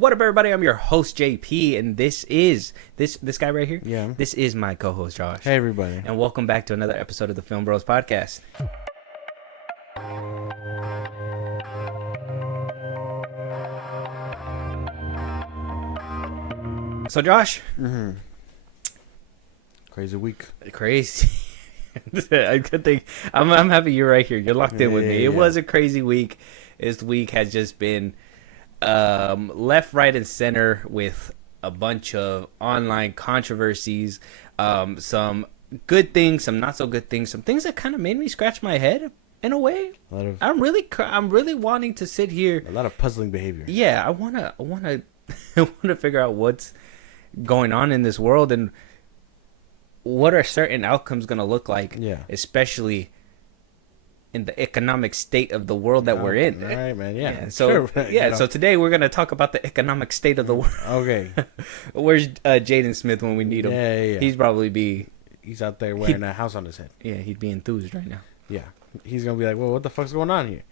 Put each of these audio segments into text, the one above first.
What up, everybody? I'm your host JP, and this is this guy right here. Yeah. This is my co-host Josh. Hey, everybody, and welcome back to another episode of the FilmBros podcast. So, Josh, crazy week. crazy. Good thing I'm happy you're right here. You're locked in with me. It was a crazy week. This week has just been left, right, and center with a bunch of online controversies, some good things, some not so good things, some things that kind of made me scratch my head in a way. I'm really wanting to sit here. A lot of puzzling behavior. Yeah, I wanna figure out what's going on in this world and what are certain outcomes gonna look like. Yeah, especially in the economic state of the world that we're in. All right, man. Yeah. So sure. So today we're gonna talk about the economic state of the world. Okay. Where's Jaden Smith when we need him? Yeah. He's out there wearing a house on his head. Yeah, he'd be enthused right now. Yeah. He's gonna be like, well, what the fuck's going on here?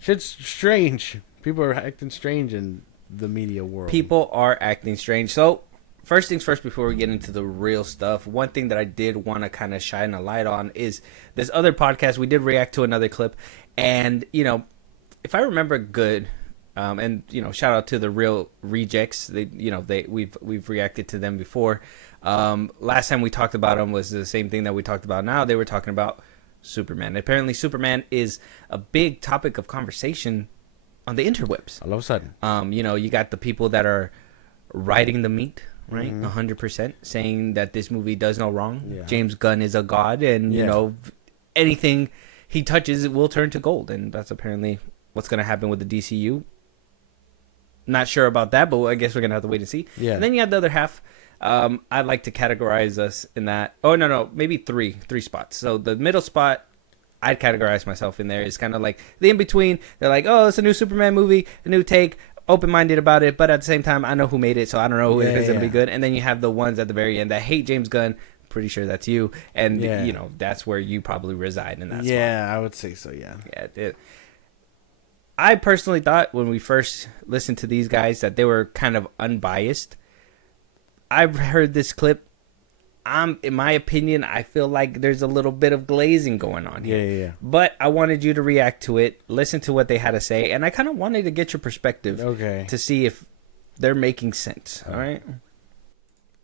Shit's strange. People are acting strange in the media world. People are acting strange. So first things first, before we get into the real stuff, one thing that I did want to kind of shine a light on is this other podcast. We did react to another clip, and if I remember good, and shout out to the Real Rejects. We've reacted to them before. Last time we talked about them was the same thing that we talked about now. They were talking about Superman. Apparently, Superman is a big topic of conversation on the interwebs. All of a sudden, you got the people that are riding the meat. Right, 100% saying that this movie does no wrong. Yeah. James Gunn is a god, and anything he touches it will turn to gold, and that's apparently what's going to happen with the DCU. Not sure about that, but I guess we're going to have to wait and see. Yeah. And then you have the other half. I'd like to categorize us in that. Oh no, maybe three spots. So the middle spot, I'd categorize myself in there. Is kind of like the in between. They're like, oh, it's a new Superman movie, a new take. Open-minded about it, but at the same time, I know who made it, so I don't know if it's gonna be good. And then you have the ones at the very end that hate James Gunn. Pretty sure that's you, and that's where you probably reside in that. Yeah, spot. I would say so. Yeah. I personally thought when we first listened to these guys that they were kind of unbiased. I've heard this clip. In my opinion, I feel like there's a little bit of glazing going on here. Yeah. But I wanted you to react to it, listen to what they had to say, and I kind of wanted to get your perspective. Okay. To see if they're making sense. All right.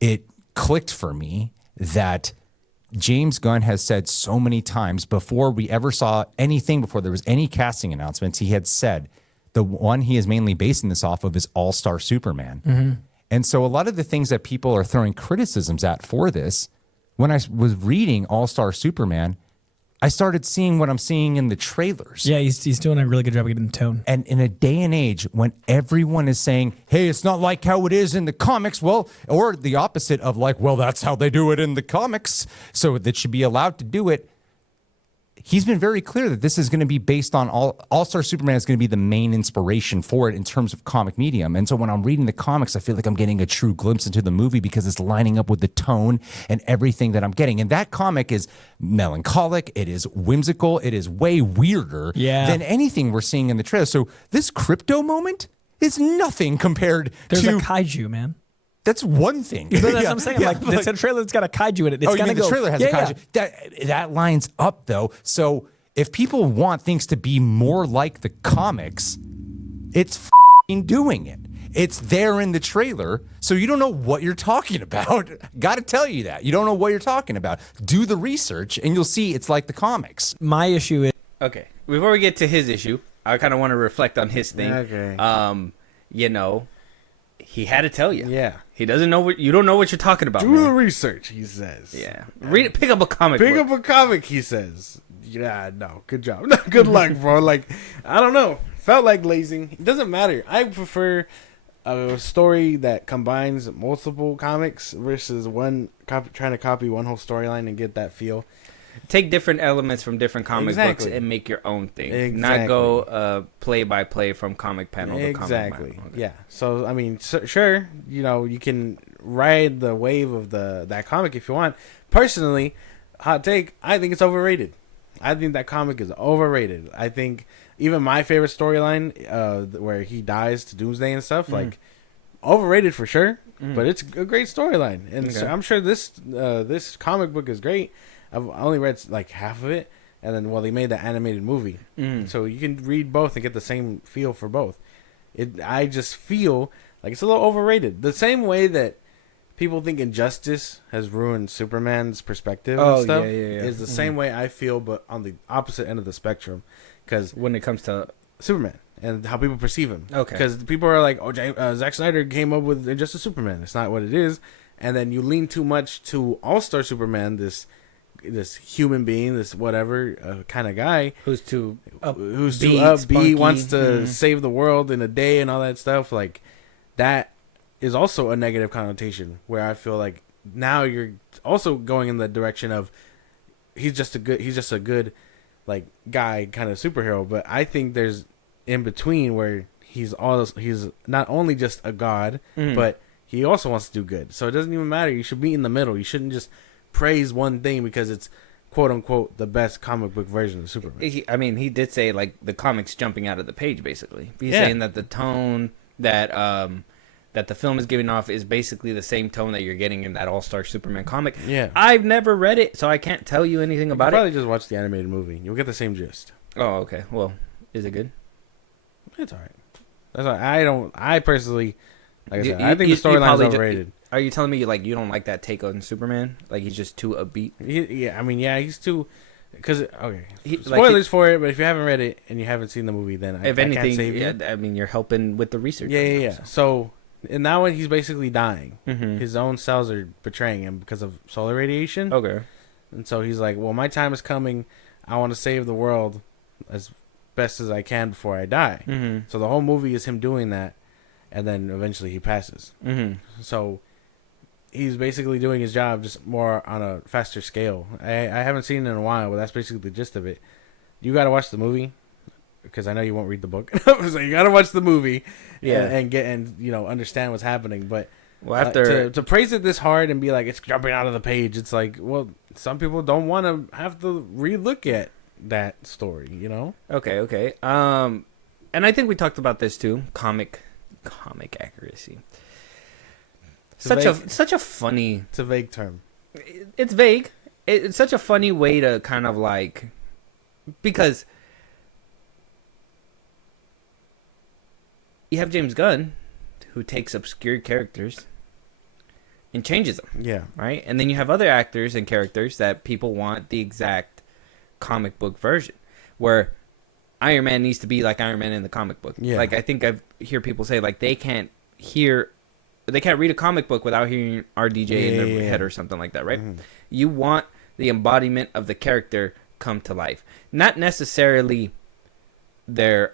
It clicked for me that James Gunn has said so many times before we ever saw anything, before there was any casting announcements, he had said the one he is mainly basing this off of is All-Star Superman. Mm-hmm. And so a lot of the things that people are throwing criticisms at for this, when I was reading All-Star Superman, I started seeing what I'm seeing in the trailers. Yeah, he's doing a really good job of getting the tone. And in a day and age when everyone is saying, hey, it's not like how it is in the comics, well, or the opposite of like, well, that's how they do it in the comics, so that should be allowed to do it. He's been very clear that this is going to be based on All-Star Superman is going to be the main inspiration for it in terms of comic medium. And so when I'm reading the comics, I feel like I'm getting a true glimpse into the movie because it's lining up with the tone and everything that I'm getting. And that comic is melancholic. It is whimsical. It is way weirder than anything we're seeing in the trailer. So this crypto moment is nothing compared to... There's a kaiju, man. That's one thing. But that's what I'm saying. It's a trailer that's got a kaiju in it. It's the trailer has a kaiju. Yeah. That lines up, though. So if people want things to be more like the comics, it's doing it. It's there in the trailer, so you don't know what you're talking about. Got to tell you that. You don't know what you're talking about. Do the research, and you'll see it's like the comics. My issue is... Okay, before we get to his issue, I kind of want to reflect on his thing. Okay. He had to tell you. Yeah. He doesn't know what you don't know what you're talking about. Do the research, he says. Yeah. Read it. Pick up a comic. Pick up a comic, he says. Yeah, no. Good job. Good luck, bro. Like, I don't know. Felt like glazing. It doesn't matter. I prefer a story that combines multiple comics versus one trying to copy one whole storyline and get that feel. Take different elements from different comic books and make your own thing. Not go play by play from comic panel to comic panel. Okay. Yeah. So I mean, sure, you can ride the wave of that comic if you want. Personally, hot take, I think it's overrated. I think that comic is overrated. I think even my favorite storyline, where he dies to Doomsday and stuff, like overrated for sure, but it's a great storyline, and so I'm sure this comic book is great. I've only read like half of it, and then they made the animated movie, so you can read both and get the same feel for both. I just feel like it's a little overrated. The same way that people think Injustice has ruined Superman's perspective and stuff is the same way I feel, but on the opposite end of the spectrum. Because when it comes to Superman and how people perceive him. Okay. Because people are like, Zack Snyder came up with Injustice Superman. It's not what it is. And then you lean too much to All-Star Superman, this human being, this whatever kind of guy who's too upbeat, spunky, wants to save the world in a day and all that stuff. Like that is also a negative connotation where I feel like now you're also going in the direction of he's just a good like guy kind of superhero. But I think there's in between where he's not only just a god, but he also wants to do good. So it doesn't even matter. You should be in the middle. You shouldn't just praise one thing because it's quote unquote the best comic book version of Superman. He did say like the comics jumping out of the page. Basically, he's saying that the tone that the film is giving off is basically the same tone that you're getting in that All-Star Superman comic. Yeah, I've never read it, so I can't tell you anything about it. Probably just watch the animated movie. You'll get the same gist. Oh, okay. Well, is it good? It's alright. That's why I personally, like I said, I think the storyline's overrated. Are you telling me you don't like that take on Superman? Like he's just too upbeat? He's too. Because spoilers for it, but if you haven't read it and you haven't seen the movie, then I can't save you. I mean, you're helping with the research. Yeah. So in that one, he's basically dying. His own cells are betraying him because of solar radiation. Okay. And so he's like, "Well, my time is coming. I want to save the world as best as I can before I die." So the whole movie is him doing that, and then eventually he passes. So he's basically doing his job just more on a faster scale. I haven't seen it in a while, but that's basically the gist of it. You got to watch the movie because I know you won't read the book. So you got to watch the movie, and understand what's happening. But after to praise it this hard and be like it's jumping out of the page, it's like, well, some people don't want to have to relook at that story, Okay. And I think we talked about this too. Comic accuracy. Such a funny. It's a vague term. It's vague. It's such a funny way to kind of because you have James Gunn, who takes obscure characters and changes them. Yeah. Right. And then you have other actors and characters that people want the exact comic book version, where Iron Man needs to be like Iron Man in the comic book. Yeah. Like I think I've hear people say they can't read a comic book without hearing RDJ in their head or something like that, right? You want the embodiment of the character come to life. Not necessarily their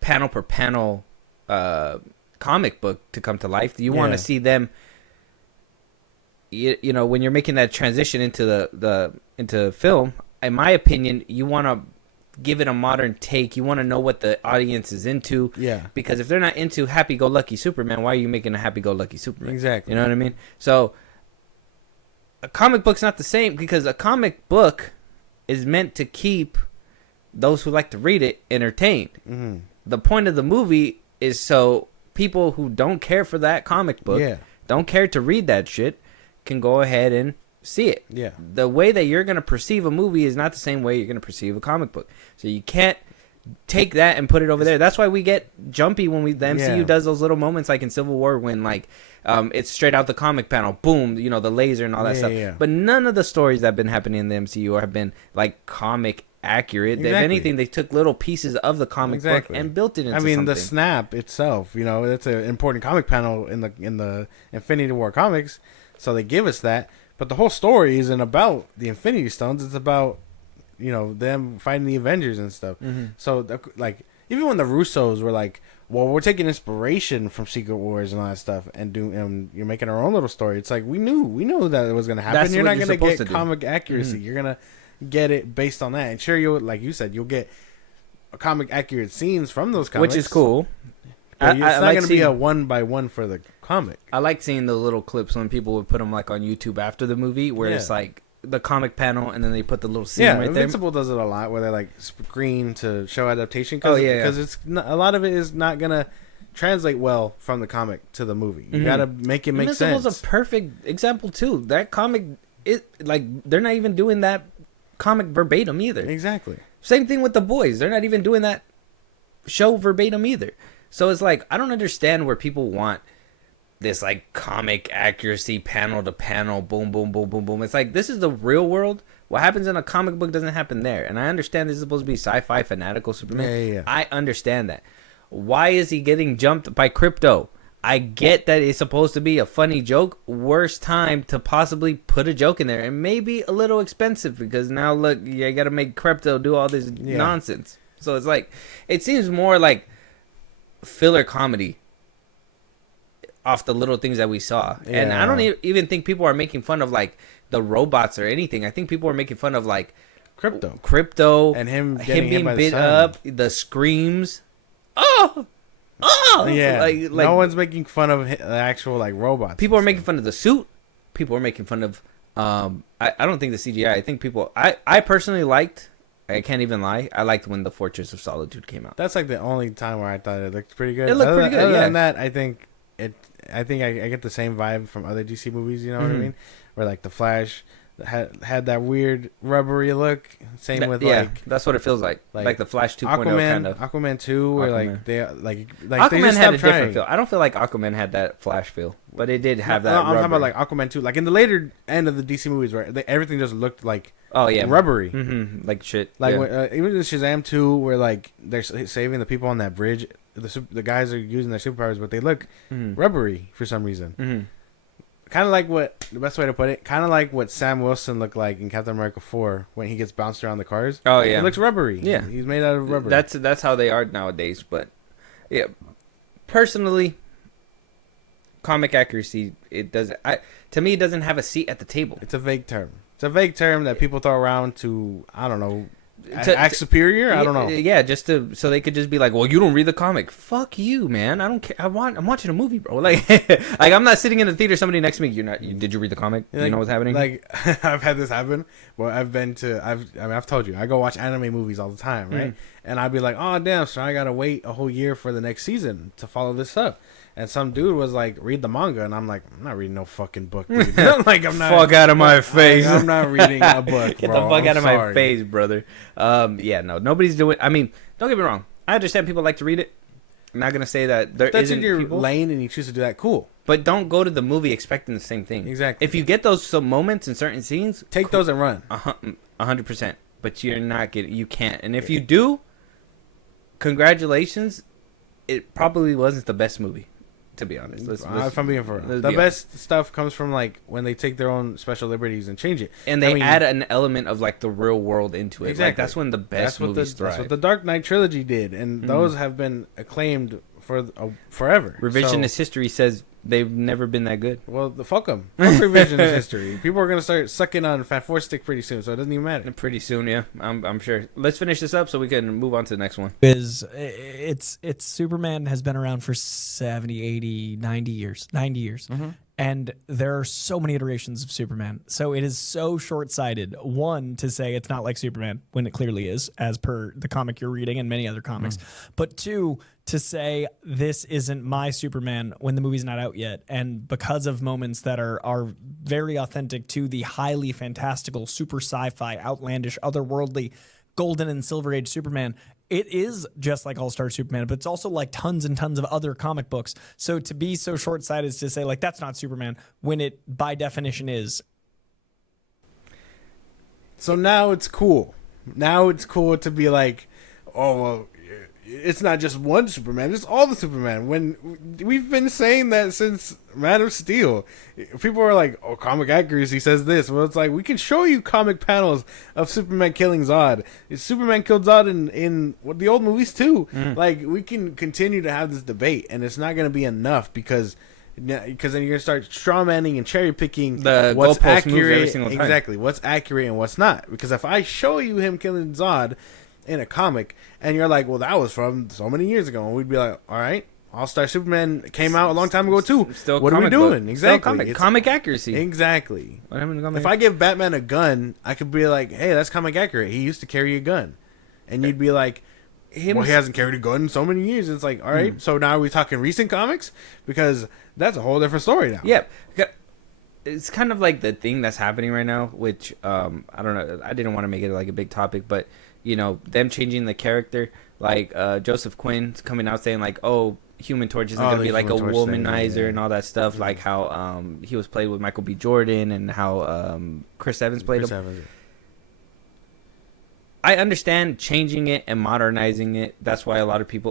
panel per panel comic book to come to life. You want to see them, when you're making that transition into film, in my opinion, you want to give it a modern take. You want to know what the audience is into. Yeah. Because if they're not into happy-go-lucky Superman, why are you making a happy-go-lucky Superman? Exactly. You know what I mean? So a comic book's not the same, because a comic book is meant to keep those who like to read it entertained. The point of the movie is so people who don't care for that comic book, don't care to read that shit, can go ahead and see it. Yeah. The way that you're going to perceive a movie is not the same way you're going to perceive a comic book. So you can't take that and put it over there. That's why we get jumpy when the MCU does those little moments like in Civil War when it's straight out the comic panel, boom, the laser and all that stuff. Yeah. But none of the stories that have been happening in the MCU have been comic accurate. Exactly. If anything, they took little pieces of the comic book and built it into something. The snap itself, that's an important comic panel in the Infinity War comics, so they give us that. But the whole story isn't about the Infinity Stones. It's about, them fighting the Avengers and stuff. So, even when the Russos were like, well, we're taking inspiration from Secret Wars and all that stuff and you're making our own little story. It's like, we knew that it was going to happen. You're not going to get comic accuracy. You're going to get it based on that. And sure, like you said, you'll get comic accurate scenes from those comics. Which is cool. It's not going to be a one by one for the comic. I like seeing the little clips when people would put them on YouTube after the movie, where it's the comic panel and then they put the little scene right there. Invincible does it a lot, where they screen to show adaptation. Because it's a lot of it is not going to translate well from the comic to the movie. You gotta make it make Invincible's sense. a perfect example too. That comic, they're not even doing that comic verbatim either. Exactly. Same thing with The Boys. They're not even doing that show verbatim either. So it's like, I don't understand where people want this like comic accuracy, panel to panel, boom, boom, boom, boom, boom. It's like, this is the real world. What happens in a comic book doesn't happen there. And I understand this is supposed to be sci-fi fanatical Superman. Yeah. I understand that. Why is he getting jumped by Crypto? I get that it's supposed to be a funny joke. Worst time to possibly put a joke in there. And maybe a little expensive because now look, you got to make Crypto do all this nonsense. So it's like, it seems more like filler comedy off the little things that we saw. Yeah. And I don't even think people are making fun of like the robots or anything. I think people are making fun of like Crypto and him being by the bit sun. up, the screams. Oh, Yeah, like no one's making fun of the actual like robots. people are making fun of the suit. People are making fun of I don't think the CGI. I think people I personally liked, I can't even lie, I liked when the Fortress of Solitude came out. That's like the only time where I thought it looked pretty good. It looked pretty good, Other yeah. than that, I think I get the same vibe from other DC movies. You know what I mean? Where like the Flash had that weird rubbery look. Same with like that's what it feels like the Flash 2.0 kind of. Aquaman 2, where like they like Aquaman they just had a stopped different trying. feel. I don't feel like Aquaman had that Flash feel, but it did have that. I'm talking rubber. about like Aquaman 2, like in the later end of the DC movies, where everything just looked like rubbery. Like shit. Like yeah. when, even in Shazam 2, where like they're saving the people on that bridge, the guys are using their superpowers, but they look rubbery for some reason. Kind of like the best way to put it, kind of like what Sam Wilson looked like in Captain America 4 when he gets bounced around the cars. Oh yeah, it looks rubbery. Yeah, he's made out of rubber. That's how they are nowadays. But yeah, personally, comic accuracy, to me it doesn't have a seat at the table. It's a vague term. It's a vague term that people throw around to, I don't know, act superior. I don't know. Yeah, so they could just be like, well, you don't read the comic. Fuck you, man. I don't care. I'm watching a movie, bro. Like, like I'm not sitting in the theater. Somebody next to me. Did you read the comic? Like, you know what's happening? Like I've had this happen. Well, I've told you, I go watch anime movies all the time, right? And I'd be like, oh damn, so I gotta wait a whole year for the next season to follow this up. And some dude was like, read the manga, and I'm like, I'm not reading no fucking book, dude. Like, I'm not. Fuck out of my face. I'm not reading a book, Get bro. the fuck out of my sorry. face, brother. Yeah, no, nobody's doing. I mean, don't get me wrong. I understand people like to read it. I'm not gonna say that there That's isn't in your people, lane, and you choose to do that. Cool. but don't go to the movie expecting the same thing. Exactly. If you get those some moments in certain scenes, Take those and run. 100%. But you're not getting. You can't. And if you do, congratulations. It probably wasn't the best movie, to be honest. If I'm being for real, the best stuff comes from like when they take their own special liberties and change it, and they add an element of like the real world into it. Exactly. Like, that's when the best movies thrive. That's what the Dark Knight trilogy did, and those have been acclaimed for forever. Revisionist history says they've never been that good. Well, fuck them. Fuck revisionist history. People are gonna start sucking on Fat Four Stick pretty soon, so it doesn't even matter. Pretty soon, yeah. I'm sure. Let's finish this up so we can move on to the next one. It's Superman has been around for 70, 80, 90 years. And there are so many iterations of Superman. So it is so short-sighted, one, to say it's not like Superman, when it clearly is, as per the comic you're reading and many other comics. But two, to say this isn't my Superman when the movie's not out yet. And because of moments that are very authentic to the highly fantastical, super sci-fi, outlandish, otherworldly, golden and silver age Superman, it is just like All-Star Superman, but it's also like tons and tons of other comic books. So to be so short-sighted is to say, like, that's not Superman, when it, by definition, is. So now it's cool. Now it's cool to be like, oh, well, it's not just one Superman, it's all the Superman. When we've been saying that since Man of Steel. People are like, oh, comic accuracy says this. Well, it's like, we can show you comic panels of Superman killing Zod. Superman killed Zod in the old movies too. Like, we can continue to have this debate, and it's not going to be enough because then you're going to start strawmanning and cherry picking The what's goalpost moves every accurate. single time. Exactly, what's accurate and what's not. Because if I show you him killing Zod in a comic, and you're like, well, that was from so many years ago, and we'd be like, all right, All-Star Superman came out a long time ago too. Still what are we comic doing? book. Exactly. Still comic accuracy. Exactly. What happened to comic If I give Batman a gun, I could be like, hey, that's comic accurate. He used to carry a gun. And you'd be like, him. Well, he hasn't carried a gun in so many years. It's like, all right, so now are we talking recent comics? Because that's a whole different story now. Yeah. It's kind of like the thing that's happening right now, which I don't know. I didn't want to make it like a big topic, but you know, them changing the character, like Joseph Quinn's coming out saying like, "Oh, Human Torch isn't going to be like a womanizer," and all that stuff. Like how he was played with Michael B. Jordan, and how Chris Evans played him. Evans. I understand changing it and modernizing it. That's why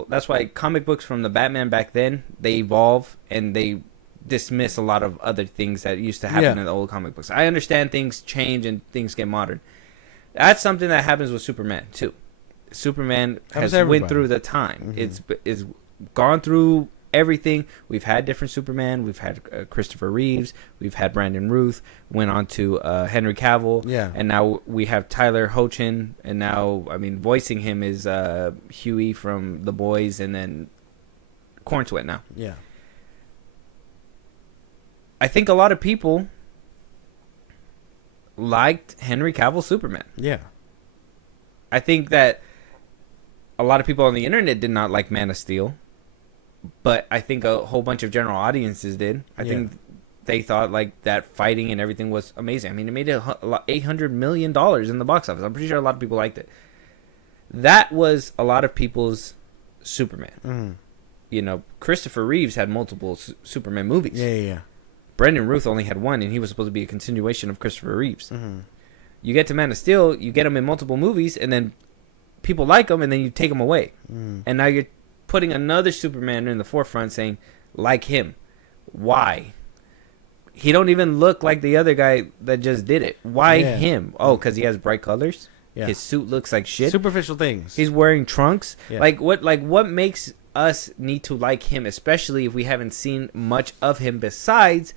that's why comic books from the Batman back then, they evolve and they dismiss a lot of other things that used to happen in the old comic books. I understand things change and things get modern. That's something that happens with Superman too. Superman has went through the time. It's gone through everything. We've had different Superman. We've had Christopher Reeves. We've had Brandon Ruth. Went on to Henry Cavill. Yeah. And now we have Tyler Hoechlin. And now, I mean, voicing him is Huey from The Boys, and then Cornsweet now. Yeah. I think a lot of people liked Henry Cavill's Superman. Yeah. I think that a lot of people on the internet did not like Man of Steel, but I think a whole bunch of general audiences did. I think they thought like that fighting and everything was amazing. I mean, it made $800 million in the box office. I'm pretty sure a lot of people liked it. That was a lot of people's Superman. Mm-hmm. You know, Christopher Reeves had multiple Superman movies. Yeah. Brendan Ruth only had one, and he was supposed to be a continuation of Christopher Reeves. Mm-hmm. You get to Man of Steel, you get him in multiple movies, and then people like him, and then you take him away. And now you're putting another Superman in the forefront saying, like him. Why? He don't even look like the other guy that just did it. Why him? Oh, because he has bright colors? Yeah. His suit looks like shit? Superficial things. He's wearing trunks? Yeah. Like what makes us need to like him, especially if we haven't seen much of him besides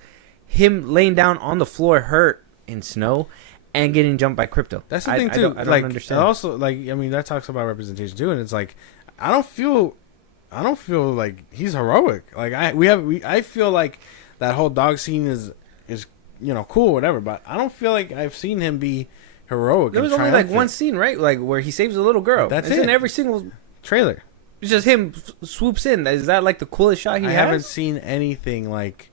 him laying down on the floor hurt in snow and getting jumped by Crypto? That's the thing too. I don't understand. Also, like, I mean, that talks about representation too, and it's like, I don't feel like he's heroic. Like I feel like that whole dog scene is cool, whatever. But I don't feel like I've seen him be heroic. There was only like one scene, right? Like where he saves a little girl. That's it's it. in every single trailer. It's just him swoops in. Is that like the coolest shot he I has? haven't seen anything like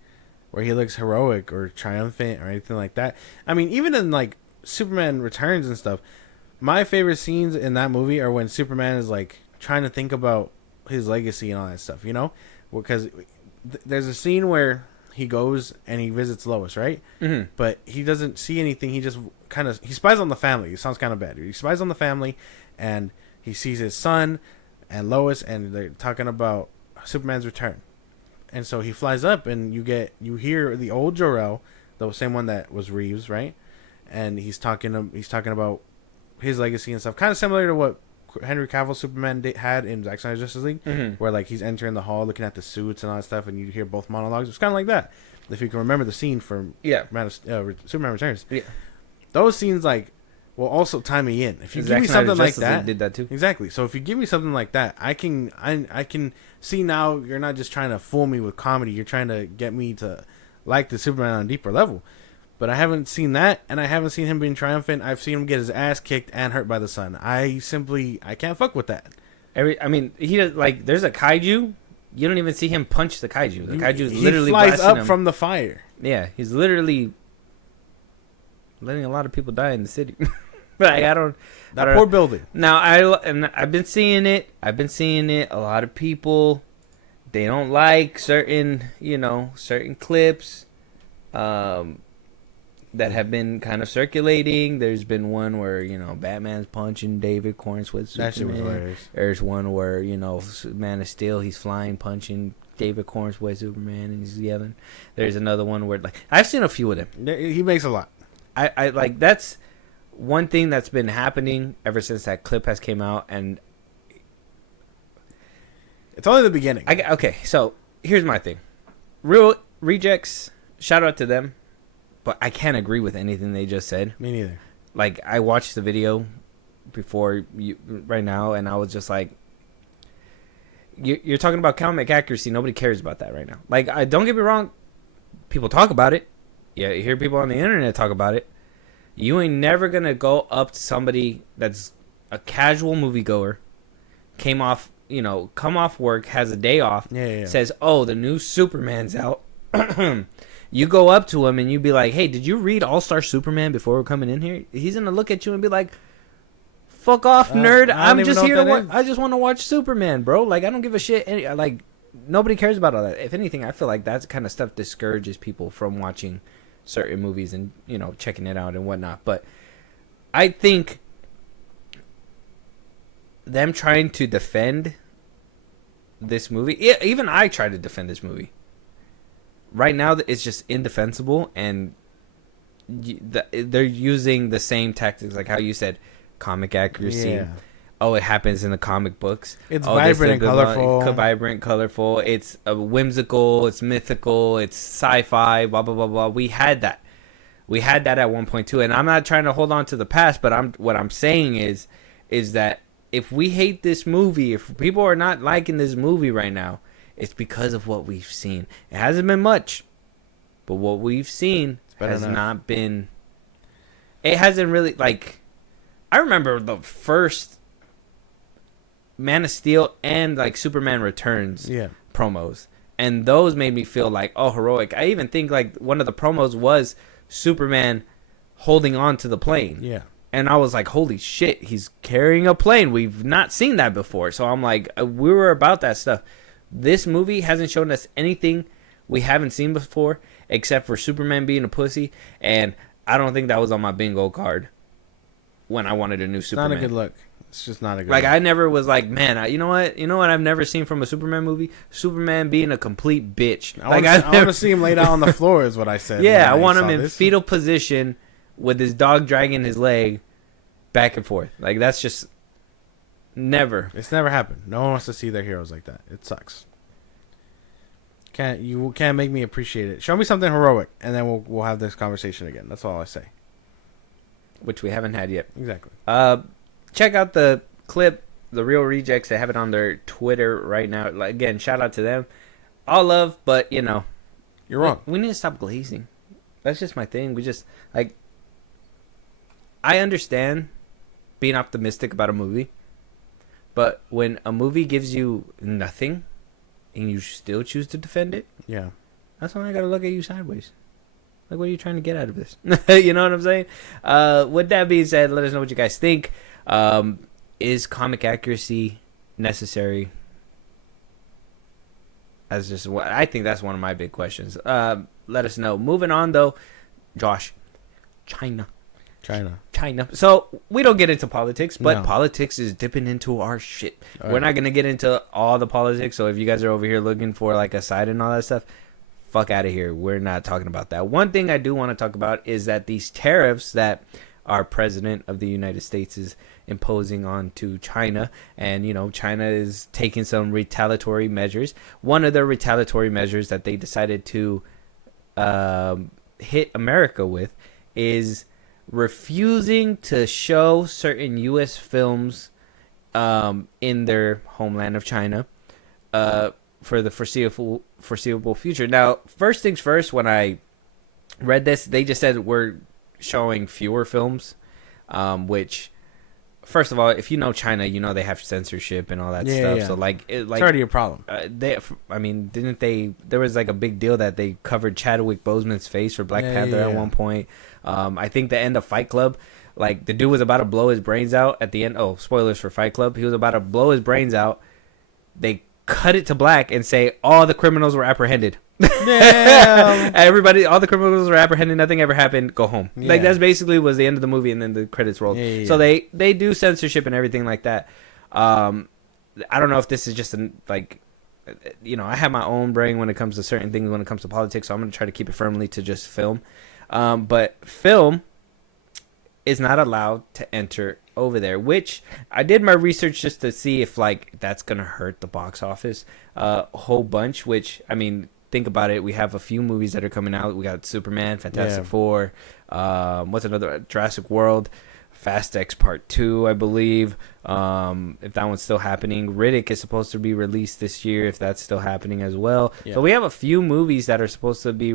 where he looks heroic or triumphant or anything like that. I mean, even in like Superman Returns and stuff, my favorite scenes in that movie are when Superman is like trying to think about his legacy and all that stuff, you know? Because there's a scene where he goes and he visits Lois, right? Mm-hmm. But he doesn't see anything. He just he spies on the family. It sounds kind of bad. He spies on the family, and he sees his son and Lois, and they're talking about Superman's return. And so he flies up, and you hear the old Jor-El, the same one that was Reeves, right? And he's talking about his legacy and stuff, kind of similar to what Henry Cavill Superman had in Zack Snyder's Justice League, where like he's entering the hall, looking at the suits and all that stuff, and you hear both monologues. It's kind of like that, if you can remember the scene from Superman Returns. Yeah, those scenes like will also tie me in. If you give me something like that, did that too. Exactly. So if you give me something like that, I can see now you're not just trying to fool me with comedy. You're trying to get me to like the Superman on a deeper level. But I haven't seen that, and I haven't seen him being triumphant. I've seen him get his ass kicked and hurt by the sun. I can't fuck with that. He does, like, there's a kaiju. You don't even see him punch the kaiju. The kaiju is literally he flies blasting up him from the fire. Yeah, he's literally letting a lot of people die in the city. But I don't. That poor building. Now I've been seeing it. A lot of people, they don't like certain clips. That have been kind of circulating. There's been one where, Batman's punching David Cornsweet Superman. That shit was hilarious. There's one where, Man of Steel, he's flying, punching David Cornsweet Superman, and he's yelling. There's another one where, like, I've seen a few of them. He makes a lot. I like, that's one thing that's been happening ever since that clip has came out, and it's only the beginning. Okay, so here's my thing. Real Rejects, shout out to them. But I can't agree with anything they just said. Me neither. Like, I watched the video before right now, and I was just like, you're talking about comic accuracy. Nobody cares about that right now. Like, don't get me wrong. People talk about it. Yeah, you hear people on the internet talk about it. You ain't never going to go up to somebody that's a casual moviegoer come off work, has a day off, says, "Oh, the new Superman's out." You go up to him and you be like, "Hey, did you read All-Star Superman before we're coming in here?" He's gonna look at you and be like, "Fuck off, nerd! I'm just here to watch. I just want to watch Superman, bro. Like, I don't give a shit. Like, nobody cares about all that. If anything, I feel like that kind of stuff discourages people from watching certain movies and checking it out and whatnot. But I think them trying to defend this movie, even I try to defend this movie. Right now, it's just indefensible, and they're using the same tactics, like how you said, comic accuracy. Yeah. Oh, it happens in the comic books. It's vibrant and colorful. Vibrant, colorful. It's whimsical. It's mythical. It's sci-fi. Blah blah blah blah. We had that. We had that at one point too. And I'm not trying to hold on to the past, but what I'm saying is that if we hate this movie, if people are not liking this movie right now, it's because of what we've seen. It hasn't been much, but what we've seen has not been. It hasn't really, like. I remember the first Man of Steel and like Superman Returns promos, and those made me feel like, oh, heroic. I even think like one of the promos was Superman holding on to the plane. Yeah. And I was like, holy shit, he's carrying a plane. We've not seen that before. So I'm like, we were about that stuff. This movie hasn't shown us anything we haven't seen before, except for Superman being a pussy. And I don't think that was on my bingo card when I wanted a new Superman. Not a good look. It's just not a good look. look. I never was like, man, you know what I've never seen from a Superman movie? Superman being a complete bitch. I want to see him laid out on the floor is what I said. Yeah, I want him in fetal position with his dog dragging his leg back and forth. Like, that's just never. It's never happened. No one wants to see their heroes like that. It sucks. You can't make me appreciate it. Show me something heroic, and then we'll have this conversation again. That's all I say. Which we haven't had yet. Exactly. Check out the clip, The Real Rejects. They have it on their Twitter right now. Like, again, shout out to them. All love, but you're wrong. We need to stop glazing. That's just my thing. We just like. I understand being optimistic about a movie, but when a movie gives you nothing and you still choose to defend it, that's when I gotta look at you sideways. Like, what are you trying to get out of this? You know what I'm saying? With that being said, let us know what you guys think. Is comic accuracy necessary? That's just what I think. That's one of my big questions. Let us know. Moving on, though, Josh, China. So we don't get into politics, but politics is dipping into our shit. We're not gonna get into all the politics. So if you guys are over here looking for like a side and all that stuff, fuck out of here. We're not talking about that. One thing I do want to talk about is that these tariffs that our president of the United States is imposing on to China, and China is taking some retaliatory measures. One of the retaliatory measures that they decided to hit America with is refusing to show certain U.S. films in their homeland of China for the foreseeable future. Now, first things first, when I read this, they just said we're showing fewer films, which, first of all, if you know China, they have censorship and all that stuff. Yeah. So it's already a problem. Didn't they? There was like a big deal that they covered Chadwick Boseman's face for Black Panther at one point. I think the end of Fight Club, like the dude was about to blow his brains out at the end. Oh, spoilers for Fight Club. He was about to blow his brains out. They cut it to black and say all the criminals were apprehended. Everybody, all the criminals were apprehended. Nothing ever happened. Go home. Yeah. Like, that's basically was the end of the movie, and then the credits rolled. So they do censorship and everything like that. I don't know if this is just I have my own brain when it comes to certain things when it comes to politics. So I'm going to try to keep it firmly to just film. But film is not allowed to enter over there, which I did my research just to see if that's gonna hurt the box office a whole bunch. Which, I mean, think about it. We have a few movies that are coming out. We got Superman, Fantastic Four, what's another, Jurassic World, Fast X Part 2, I believe, if that one's still happening. Riddick is supposed to be released this year, if that's still happening as well. So we have a few movies that are supposed to be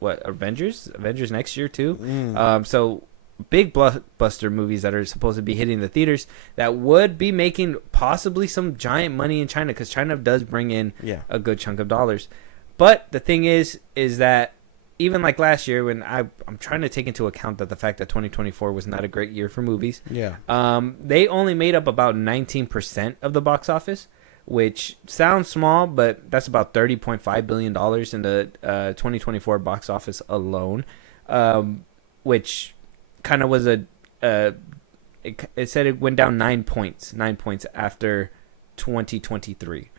Avengers next year too. So big blockbuster movies that are supposed to be hitting the theaters that would be making possibly some giant money in China, because China does bring in a good chunk of dollars. But the thing is that even like last year, when I'm trying to take into account that the fact that 2024 was not a great year for movies. Yeah. They only made up about 19% of the box office, which sounds small, but that's about $30.5 billion in the 2024 box office alone, which kind of was it said it went down 9 points after 2023.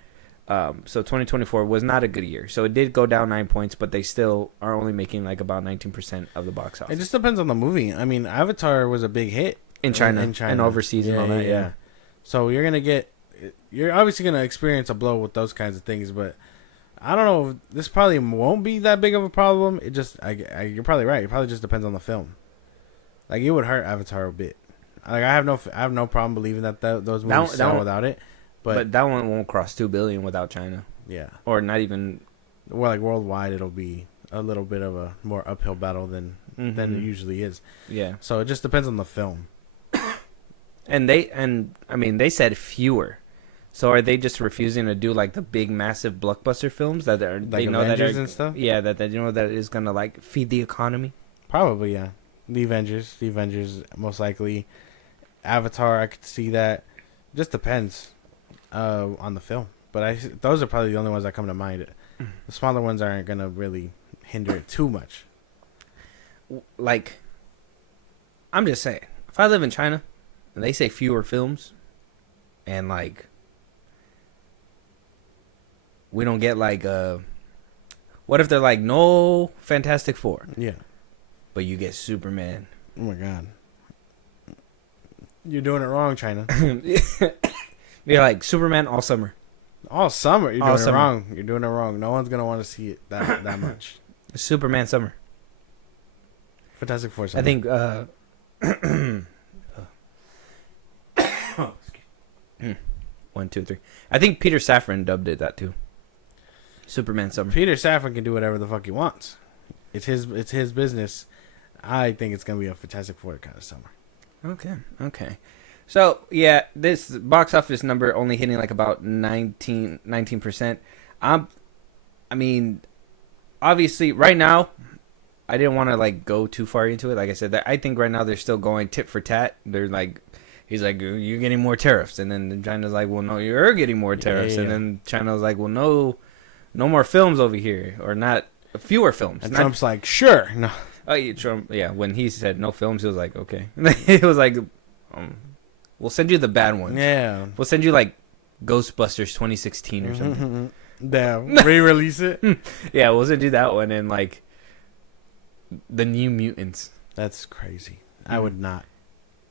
So 2024 was not a good year. So it did go down 9 points, but they still are only making like about 19% of the box office. It just depends on the movie. I mean, Avatar was a big hit in China and overseas and all that. Yeah. So you're obviously gonna experience a blow with those kinds of things, but I don't know. This probably won't be that big of a problem. It just, you're probably right. It probably just depends on the film. Like, it would hurt Avatar a bit. Like, I have no problem believing that those movies sell without it. But that one won't cross 2 billion without China. Yeah. Or not even. Well, like worldwide, it'll be a little bit of a more uphill battle than it usually is. Yeah. So it just depends on the film. They said fewer. So are they just refusing to do like the big massive blockbuster films that are, like they know Avengers that are, and stuff? Yeah, that they know that is gonna like feed the economy. Probably, yeah. The Avengers most likely. Avatar, I could see that. Just depends on the film. But those are probably the only ones that come to mind. The smaller ones aren't gonna really hinder it too much. Like, I'm just saying, if I live in China and they say fewer films, and like we don't get like what if they're like no Fantastic Four? Yeah. But you get Superman. Oh my God. You're doing it wrong, China. You're like Superman all summer. All summer. You're All doing summer. it wrong. You're doing it wrong. No one's gonna want to see it that much. Superman summer. Fantastic Four summer. I think 1, 2, 3. I think Peter Safran dubbed it that too. Superman summer. Peter Safran can do whatever the fuck he wants. It's his business. I think it's gonna be a Fantastic Four kind of summer. Okay. So yeah, this box office number only hitting like about 19%. I mean, obviously, right now, I didn't want to like go too far into it. Like I said, I think right now they're still going tit for tat. They're like, he's like, you're getting more tariffs, and then China's like, well, no, you're getting more tariffs, and then China's like, well, no more films over here, or not fewer films. And Trump's like, sure, no. Oh, yeah, Trump. Yeah, when he said no films, he was like, okay. It was like, we'll send you the bad ones. Yeah, we'll send you like Ghostbusters 2016 or something. Damn, re-release it. Yeah, we'll send you that one, and like the New Mutants. That's crazy. I would not.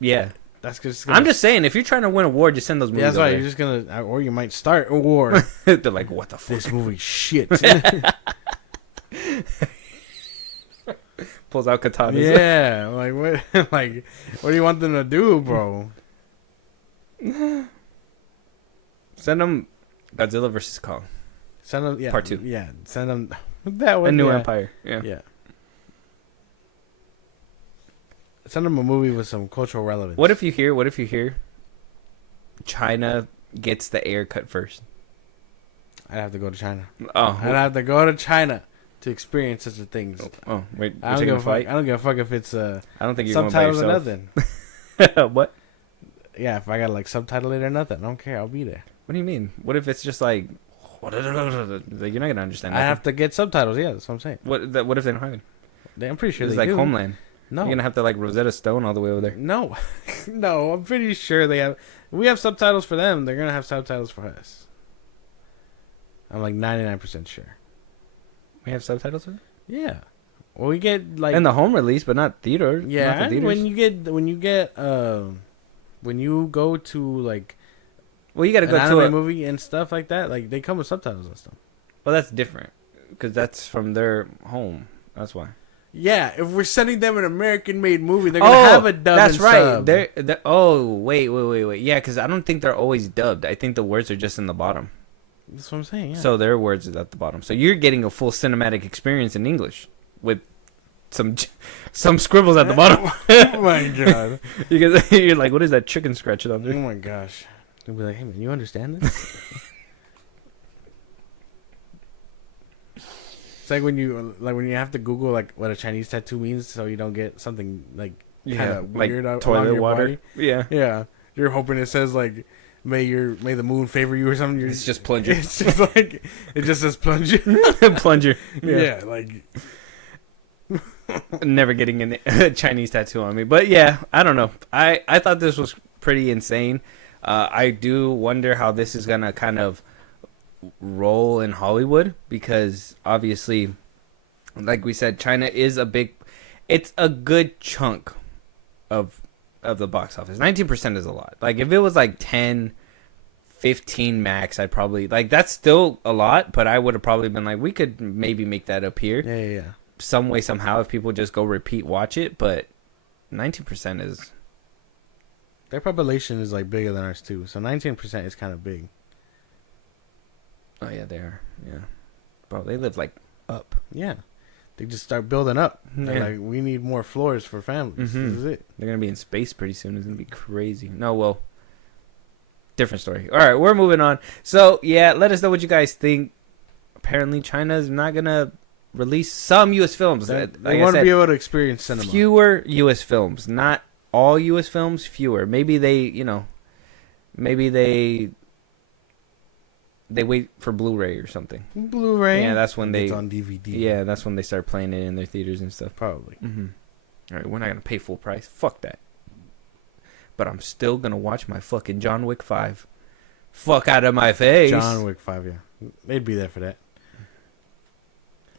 Yeah, that's just. I'm just saying, if you're trying to win a war, just send those movies. Yeah, that's over why there. you're just gonna, or you might start a war. They're like, what the fuck? This movie shit. Pulls out katanas. Yeah, like what? Like, what do you want them to do, bro? Send them Godzilla versus Kong. Send them, Part 2. Yeah, send them that one. A New Empire. Yeah. Yeah. Send them a movie with some cultural relevance. What if you hear China gets the air cut first? I'd have to go to China. Oh, I'd have to go to China to experience such a things. Oh, wait. I don't give a fuck. I don't give a fuck if it's I don't think you're subtitles or going by yourself. nothing. What? Yeah, if I got like subtitle it or nothing, I don't care. I'll be there. What do you mean? What if it's just like you're not gonna understand? I have to get subtitles. Yeah, that's what I'm saying. What if they don't have it? I'm pretty sure It's they like do. Homeland. No, You're gonna have to like Rosetta Stone all the way over there. No, no. I'm pretty sure they have. We have subtitles for them. They're gonna have subtitles for us. I'm like 99% sure. We have subtitles for it? Yeah. Well, we get like in the home release, but not theater. yeah. Not the theaters. When you go to like Well, you got to an go to anime a movie and stuff like that, like they come with subtitles and stuff. Well, that's different because that's from their home. That's why. Yeah, if we're sending them an American-made movie, they're gonna have a dub. That's and right. sub. They're oh wait. Yeah, because I don't think they're always dubbed. I think the words are just in the bottom. That's what I'm saying. Yeah. So their words is at the bottom. So you're getting a full cinematic experience in English with some scribbles at the bottom. Oh my god. You're like, what is that chicken scratching on Oh there? my gosh. They'll be like, hey man, you understand this? It's like when you have to Google like what a Chinese tattoo means, so you don't get something like kind of like weird toilet your water. body. Yeah, Yeah, you're hoping it says like may the moon favor you or something. it's just plunger. It's just like it just says plunger. Plunger. Yeah, like Never getting a Chinese tattoo on me, but yeah, I don't know. I thought this was pretty insane. I do wonder how this is gonna kind of role in Hollywood, because obviously, like we said, China is it's a good chunk of the box office. 19% is a lot. Like if it was like 10, 15 max, I'd probably like, that's still a lot, but I would have probably been like, we could maybe make that up here. yeah. Some way, somehow, if people just go repeat watch it. But 19% is, Their population is like bigger than ours too, so 19% is kind of big. oh yeah, they are. Yeah, bro, they live like up. Yeah, they just start building up. They're Yeah. like, we need more floors for families. Mhm. This is it. They're gonna be in space pretty soon. It's gonna be crazy. No, well, different story. All right, we're moving on. So yeah, let us know what you guys think. Apparently, China's not gonna release some U.S. films. They Like I want to said, be able to experience cinema. fewer U.S. films, not all U.S. films. Fewer. Maybe maybe they wait for Blu-ray or something. Blu-ray. Yeah, that's when it's they. on DVD. Yeah, that's when they start playing it in their theaters and stuff. probably. Mm-hmm. All right, we're not gonna pay full price. Fuck that. But I'm still gonna watch my fucking John Wick 5. Fuck out of my face. John Wick 5. Yeah, they'd be there for that.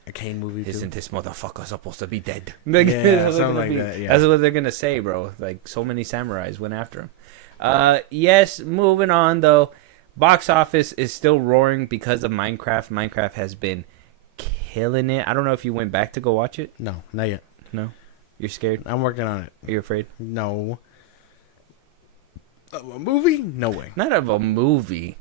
A Kane movie too. Isn't this motherfucker supposed to be dead? Yeah, That's something what like be- that, yeah. That's what they're gonna say, bro. Like so many samurais went after him. Yes. Moving on though, box office is still roaring because of Minecraft. Minecraft has been killing it. I don't know if you went back to go watch it. No, not yet. No, you're scared. I'm working on it. Are you afraid? No. A movie? No way. Not of a movie.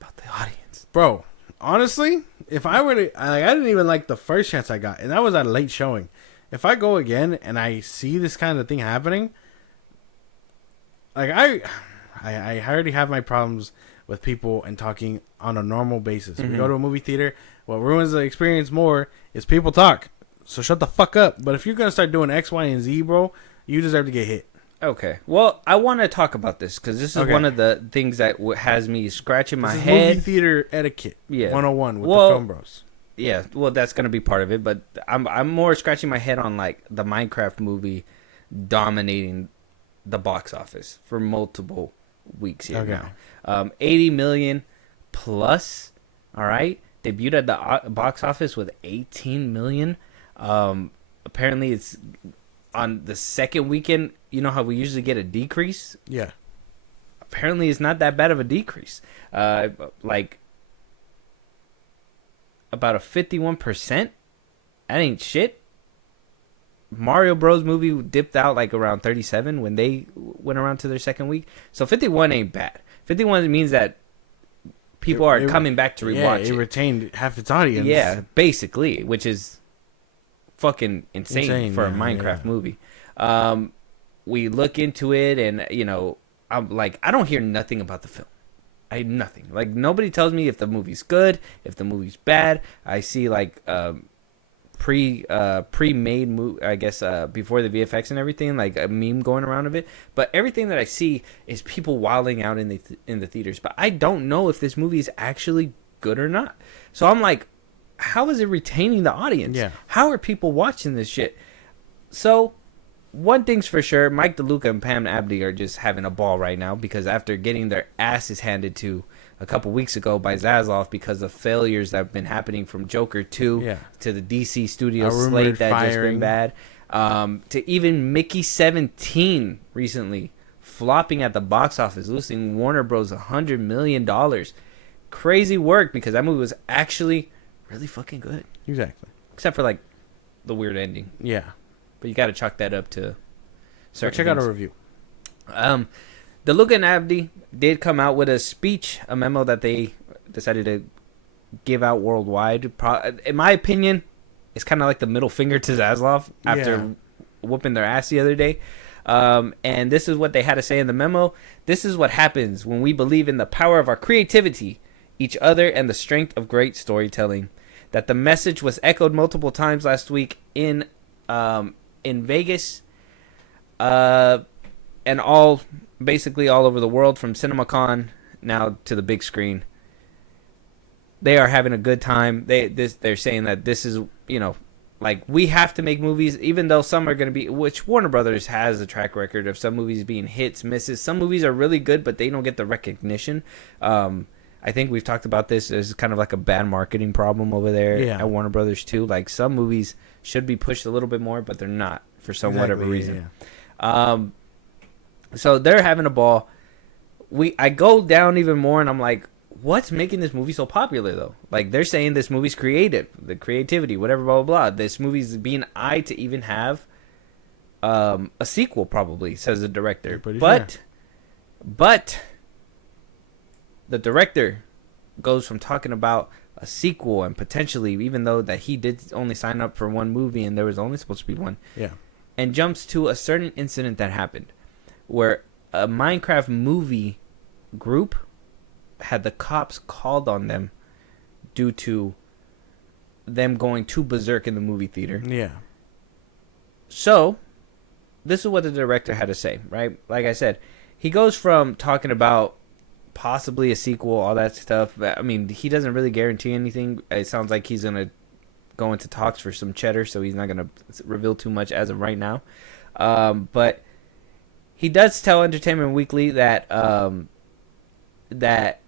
About the audience. Bro, honestly, if I were to, I didn't even like the first chance I got, and that was at a late showing. If I go again and I see this kind of thing happening, like I already have my problems with people and talking on a normal basis. We go to a movie theater. What ruins the experience more is people talk. So shut the fuck up. But if you're gonna start doing X, Y, and Z, bro, you deserve to get hit. Okay. Well, I want to talk about this because this is Okay. one of the things that has me scratching my This is head. movie theater etiquette. Yeah. 101 with Well, the Film Bros. Yeah, well, that's gonna be part of it, but I'm more scratching my head on like the Minecraft movie dominating the box office for multiple weeks here Okay. now. 80 million plus. All right, debuted at the box office with 18 million. Apparently, it's on the second weekend. You know how we usually get a decrease. Yeah. Apparently, it's not that bad of a decrease. Like about a 51%. That ain't shit. Mario Bros movie dipped out like around 37 when they went around to their second week. So 51 ain't bad. 51 means that people are coming back to rewatch it. It retained half its audience. Yeah, basically, which is fucking insane for a Minecraft movie. We look into it, and I'm like, I don't hear nothing about the film. I nothing. Like nobody tells me if the movie's good, if the movie's bad. I see like pre-made I guess before the VFX and everything, like a meme going around of it. But everything that I see is people wilding out in the theaters. But I don't know if this movie is actually good or not. So I'm like, how is it retaining the audience? Yeah. How are people watching this shit? So one thing's for sure, Mike DeLuca and Pam Abdi are just having a ball right now because after getting their asses handed to a couple weeks ago by Zaslav because of failures that have been happening from Joker 2 to the DC Studios slate that just been bad, to even Mickey 17 recently flopping at the box office, losing Warner Bros. $100 million. Crazy work because that movie was actually really fucking good. Exactly. Except for like the weird ending. Yeah. But you got to chalk that up to certain Check out things. a review. DeLuca and Abdi did come out with a memo that they decided to give out worldwide. In my opinion, it's kind of like the middle finger to Zaslav after whooping their ass the other day. And this is what they had to say in the memo. This is what happens when we believe in the power of our creativity, each other, and the strength of great storytelling. That the message was echoed multiple times last week in Vegas, and basically all over the world, from CinemaCon now to the big screen. They are having a good time. They're saying that this is, like, we have to make movies, even though some are going to be, which Warner Brothers has a track record of some movies being hits, misses. Some movies are really good, but they don't get the recognition. I think we've talked about this as kind of like a bad marketing problem over there at Warner Brothers too. Like, some movies should be pushed a little bit more, but they're not for whatever reason. So they're having a ball. I go down even more, and I'm like, what's making this movie so popular, though? Like, they're saying this movie's creative, the creativity, whatever, blah, blah, blah. This movie's being eyed to even have a sequel, probably, says the director. But the director goes from talking about a sequel and potentially, even though that he did only sign up for one movie and there was only supposed to be one, and jumps to a certain incident that happened where a Minecraft movie group had the cops called on them due to them going too berserk in the movie theater. Yeah. So, this is what the director had to say, right? Like I said, he goes from talking about possibly a sequel, all that stuff. I mean, he doesn't really guarantee anything. It sounds like he's going to go into talks for some cheddar, so he's not going to reveal too much as of right now. But he does tell Entertainment Weekly that that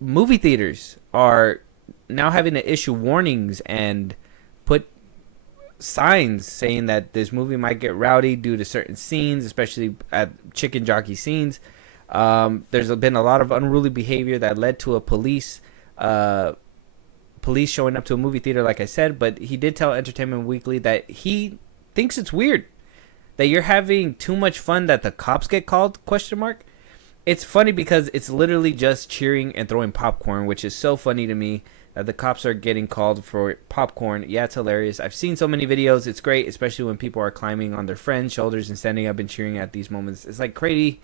movie theaters are now having to issue warnings and put signs saying that this movie might get rowdy due to certain scenes, especially at chicken jockey scenes. There's been a lot of unruly behavior that led to a police showing up to a movie theater, like I said. But he did tell Entertainment Weekly that he thinks it's weird that you're having too much fun that the cops get called, ? It's funny because it's literally just cheering and throwing popcorn, which is so funny to me that the cops are getting called for popcorn. Yeah, it's hilarious. I've seen so many videos. It's great, especially when people are climbing on their friends' shoulders and standing up and cheering at these moments. It's like crazy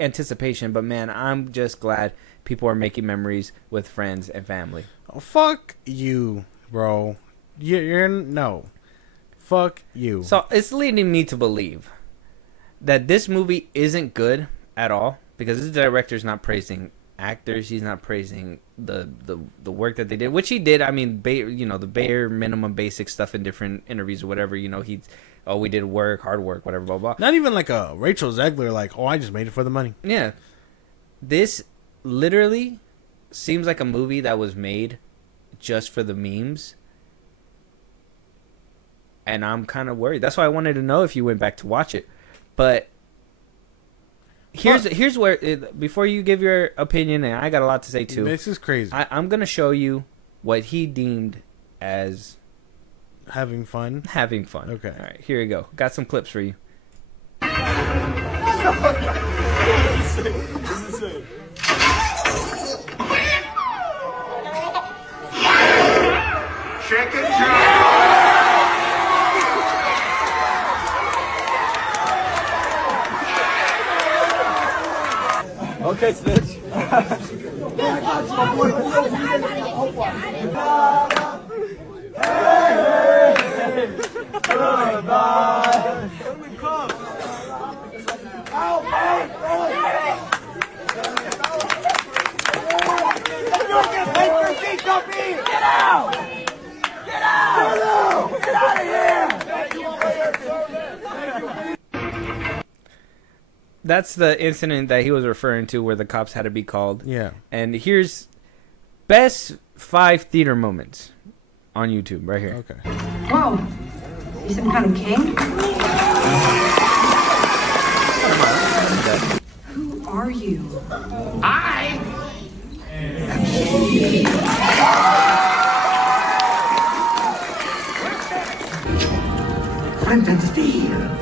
anticipation, but man, I'm just glad people are making memories with friends and family. Oh, fuck you, bro. No. Fuck you. So it's leading me to believe that this movie isn't good at all, because this director's not praising actors. He's not praising the work that they did, which he did. I mean, the bare minimum basic stuff in different interviews or whatever. We did hard work, whatever, blah, blah. Not even like a Rachel Zegler, like, I just made it for the money. Yeah. This literally seems like a movie that was made just for the memes. And I'm kind of worried. That's why I wanted to know if you went back to watch it. But here's where, before you give your opinion, and I got a lot to say too. This is crazy. I'm going to show you what he deemed as having fun. Okay. All right, here you go. Got some clips for you. Chicken jockey. Okay, Stitch. That's the incident that he was referring to where the cops had to be called. Yeah. And here's best 5 theater moments on YouTube right here. Okay. Whoa. You some kind of king? Who are you? Flint and steel.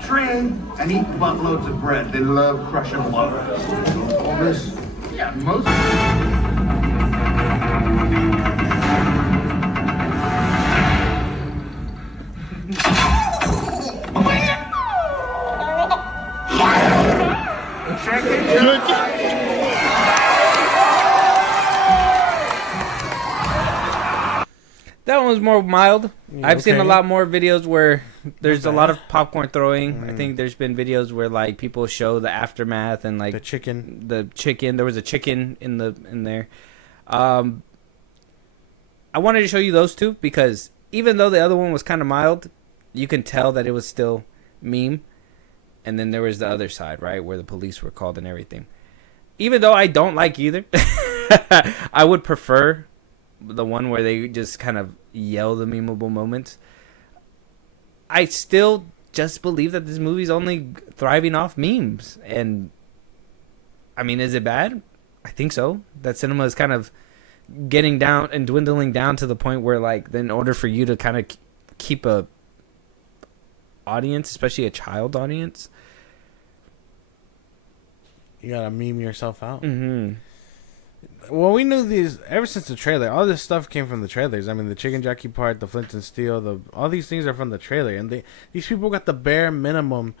Train and eat buttloads of bread. They love crushing loaves. All this, yeah, most. That one was more mild. Yeah, I've seen a okay. lot more videos where there's a lot of popcorn throwing. Mm. I think there's been videos where like people show the aftermath and like The chicken. the chicken. There was a chicken in there. I wanted to show you those two because even though the other one was kind of mild, you can tell that it was still meme. And then there was the other side, right, where the police were called and everything. Even though I don't like either, I would prefer the one where they just kind of yell the memeable moments. I still just believe that this movie's only thriving off memes. And, I mean, is it bad? I think so. That cinema is kind of getting down and dwindling down to the point where, like, in order for you to kind of keep a audience, especially a child audience, You gotta meme yourself out. mm-hmm. Well, we knew these ever since the trailer. All this stuff came from the trailers. I mean, the chicken jockey part, the flint and steel, all these things are from the trailer. And these people got the bare minimum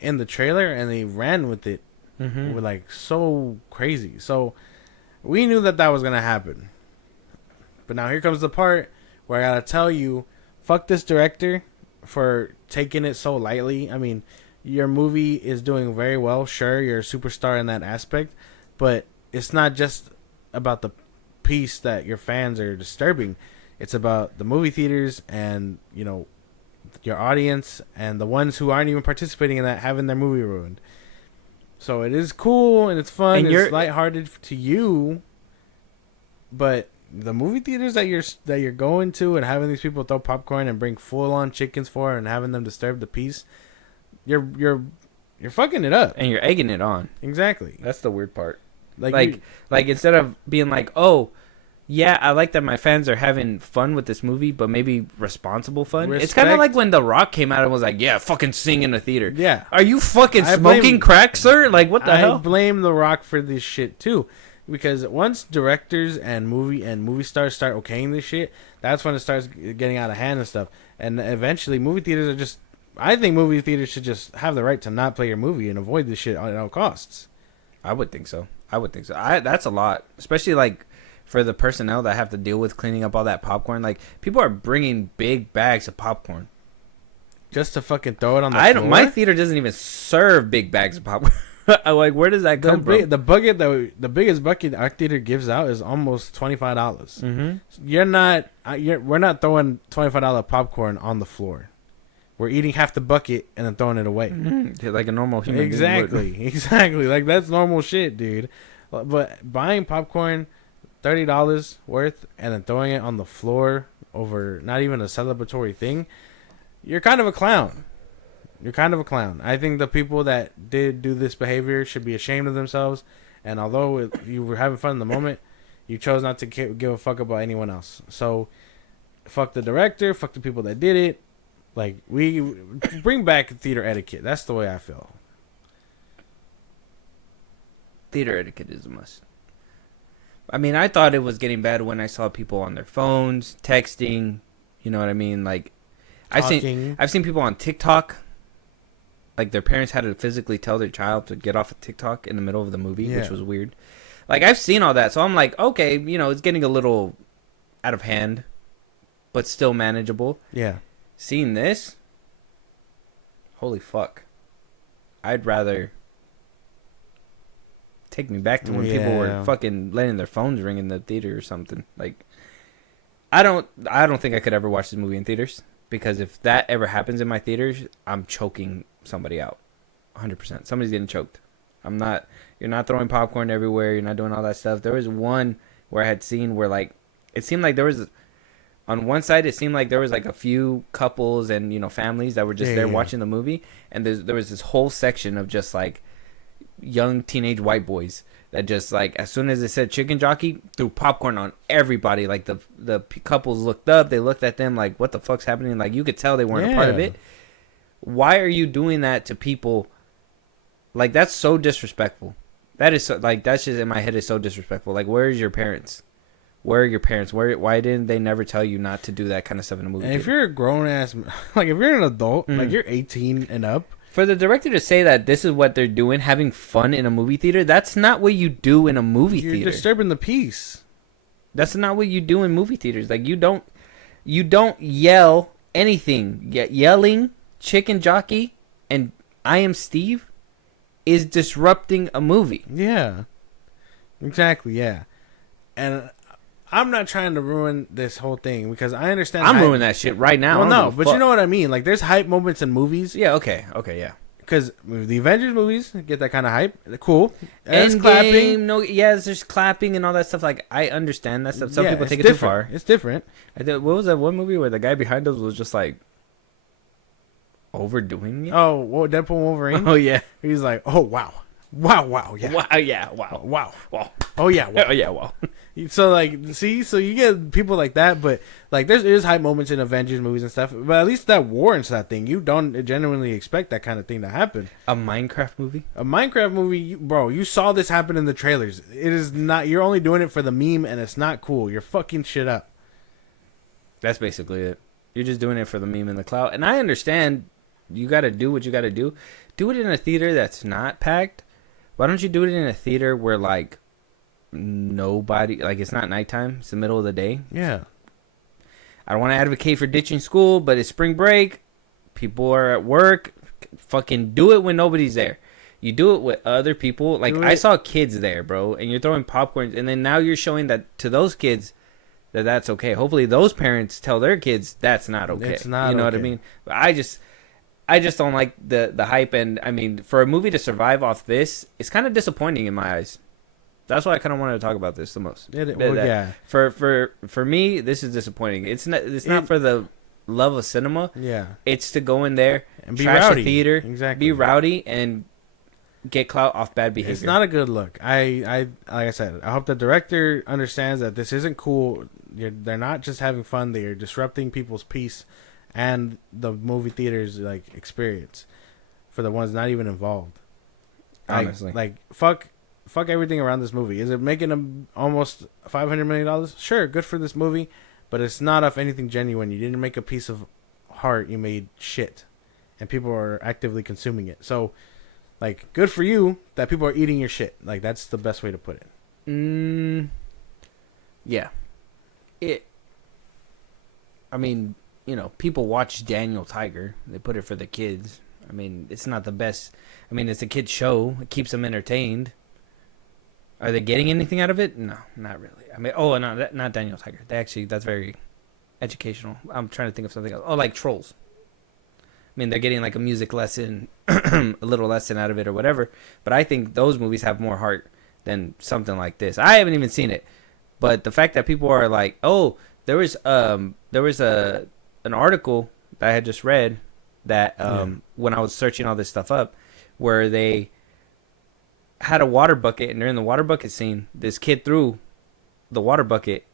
in the trailer, and they ran with it, with like so crazy. So we knew that was gonna happen. But now here comes the part where I gotta tell you, fuck this director for taking it so lightly. I mean, your movie is doing very well. Sure, you're a superstar in that aspect, but it's not just about the piece that your fans are disturbing. It's about the movie theaters and, you know, your audience and the ones who aren't even participating in that having their movie ruined. So it is cool and it's fun. And it's lighthearted to you, but the movie theaters that you're going to and having these people throw popcorn and bring full on chickens for and having them disturb the peace, you're fucking it up. And you're egging it on. Exactly. That's the weird part. Like Like instead of being like, oh, yeah, I like that my fans are having fun with this movie, but maybe responsible fun. It's kind of Respect. like when The Rock came out and was like, yeah, fucking sing in a theater. Yeah. Are you fucking I smoking blame- crack, sir? Like, what the I hell? blame The Rock for this shit too, because once directors and movie stars start okaying this shit, that's when it starts getting out of hand and stuff. And eventually, movie theaters are just. I think movie theaters should just have the right to not play your movie and avoid this shit at all costs. I would think so. That's a lot, especially like for the personnel that have to deal with cleaning up all that popcorn. Like, people are bringing big bags of popcorn. Just to fucking throw it on the floor. My theater doesn't even serve big bags of popcorn. I'm like, where does that come from? The bucket the biggest bucket our theater gives out is almost $25. Mm-hmm. We're not throwing $25 popcorn on the floor. We're eating half the bucket and then throwing it away. Mm-hmm. Like a normal human being would. Exactly. Like, that's normal shit, dude. But buying popcorn, $30 worth, and then throwing it on the floor over not even a celebratory thing, you're kind of a clown. I think the people that did do this behavior should be ashamed of themselves. And although you were having fun in the moment, you chose not to give a fuck about anyone else. So, fuck the director, fuck the people that did it. Like, we bring back theater etiquette. That's the way I feel. Theater etiquette is a must. I mean, I thought it was getting bad when I saw people on their phones, texting. You know what I mean? Like, I've seen people on TikTok. Like, their parents had to physically tell their child to get off of TikTok in the middle of the movie, which was weird. Like, I've seen all that, so I'm like, okay, you know, it's getting a little out of hand, but still manageable. Yeah. Seeing this, holy fuck. I'd rather take me back to when people were fucking letting their phones ring in the theater or something. Like, I don't think I could ever watch this movie in theaters, because if that ever happens in my theaters, I'm choking somebody out. 100%. Somebody's getting choked. You're not throwing popcorn everywhere, you're not doing all that stuff. There was one where I had seen where, like, it seemed like there was, on one side, it seemed like there was like a few couples and, you know, families that were just there watching the movie, and there was this whole section of just like young teenage white boys that just, like, as soon as it said chicken jockey, threw popcorn on everybody. Like, the couples looked up, they looked at them like, what the fuck's happening? Like, you could tell they weren't a part of it. Why are you doing that to people Like that's so disrespectful. That is so, like that's just in my head is so disrespectful. Like where is your parents? Where are your parents? Why didn't they never tell you not to do that kind of stuff in a movie? And if theater? you're a grown ass, like if you're an adult, like you're 18 and up, For the director to say that this is what they're doing, having fun in a movie theater, that's not what you do in a movie you're theater. disturbing the peace. That's not what you do in movie theaters. Like you don't yell anything. Yelling, chicken jockey, and I am Steve is disrupting a movie. Yeah, exactly. Yeah, and I'm not trying to ruin this whole thing because I understand. I'm ruining that shit right now. Well, I don't no, give a but fuck. you know what I mean. Like, there's hype moments in movies. Yeah. Okay. Yeah. Because the Avengers movies get that kind of hype. Cool. And it's clapping. Endgame, no, yes, there's clapping and all that stuff. Like I understand that stuff. Some Yeah, people it's take it too different. far. It's different. What was that one movie where the guy behind us was just like overdoing it? Oh, well, Deadpool and Wolverine. Oh yeah. He's like, oh wow, wow, yeah, Wow. Yeah. Wow. wow. Oh yeah, wow. Oh yeah. Wow. So like, see, so you get people like that, but like there's hype moments in Avengers movies and stuff, but at least that warrants that thing. You don't genuinely expect that kind of thing to happen. A Minecraft movie. A Minecraft movie, bro, you saw this happen in the trailers. It is not. You're only doing it for the meme, and it's not cool. You're fucking shit up. That's basically it. You're just doing it for the meme and the clout. And I understand you got to do what you got to do. Do it in a theater that's not packed. Why don't you do it in a theater where like nobody, like it's not nighttime, it's the middle of the day? Yeah. I don't want to advocate for ditching school, but it's spring break. People are at work. Fucking do it when nobody's there. You do it with other people. Like I saw kids there, bro, and you're throwing popcorn, and then now you're showing that to those kids that that's okay. Hopefully those parents tell their kids that's not okay. It's not. You know what I okay. mean? But I just don't like the hype, and I mean for a movie to survive off this, it's kind of disappointing in my eyes. That's why I kind of wanted to talk about this the most. Yeah. For me, this is disappointing. It's not for the love of cinema. Yeah. It's to go in there And be trash rowdy. a theater, Exactly. be rowdy, and get clout off bad behavior. It's not a good look. I like I said, I hope the director understands that this isn't cool. They're not just having fun. They're disrupting people's peace and the movie theater's like experience for the ones not even involved. Honestly. Like fuck everything around this movie. Is it making them almost $500 million? Sure, good for this movie, but it's not off anything genuine. You didn't make a piece of heart. You made shit, and people are actively consuming it. So, like, good for you that people are eating your shit. Like, that's the best way to put it. Yeah. I mean, you know, people watch Daniel Tiger. They put it for the kids. I mean, it's not the best. I mean, it's a kid's show. It keeps them entertained. Are they getting anything out of it? No, not really. I mean, no, not Daniel Tiger. That's very educational. I'm trying to think of something else. Oh, like Trolls. I mean, they're getting like a music lesson, a little lesson out of it or whatever. But I think those movies have more heart than something like this. I haven't even seen it, but the fact that people are like, oh, there was an article that I had just read that when I was searching all this stuff up, where they had a water bucket, and during the water bucket scene, this kid threw the water bucket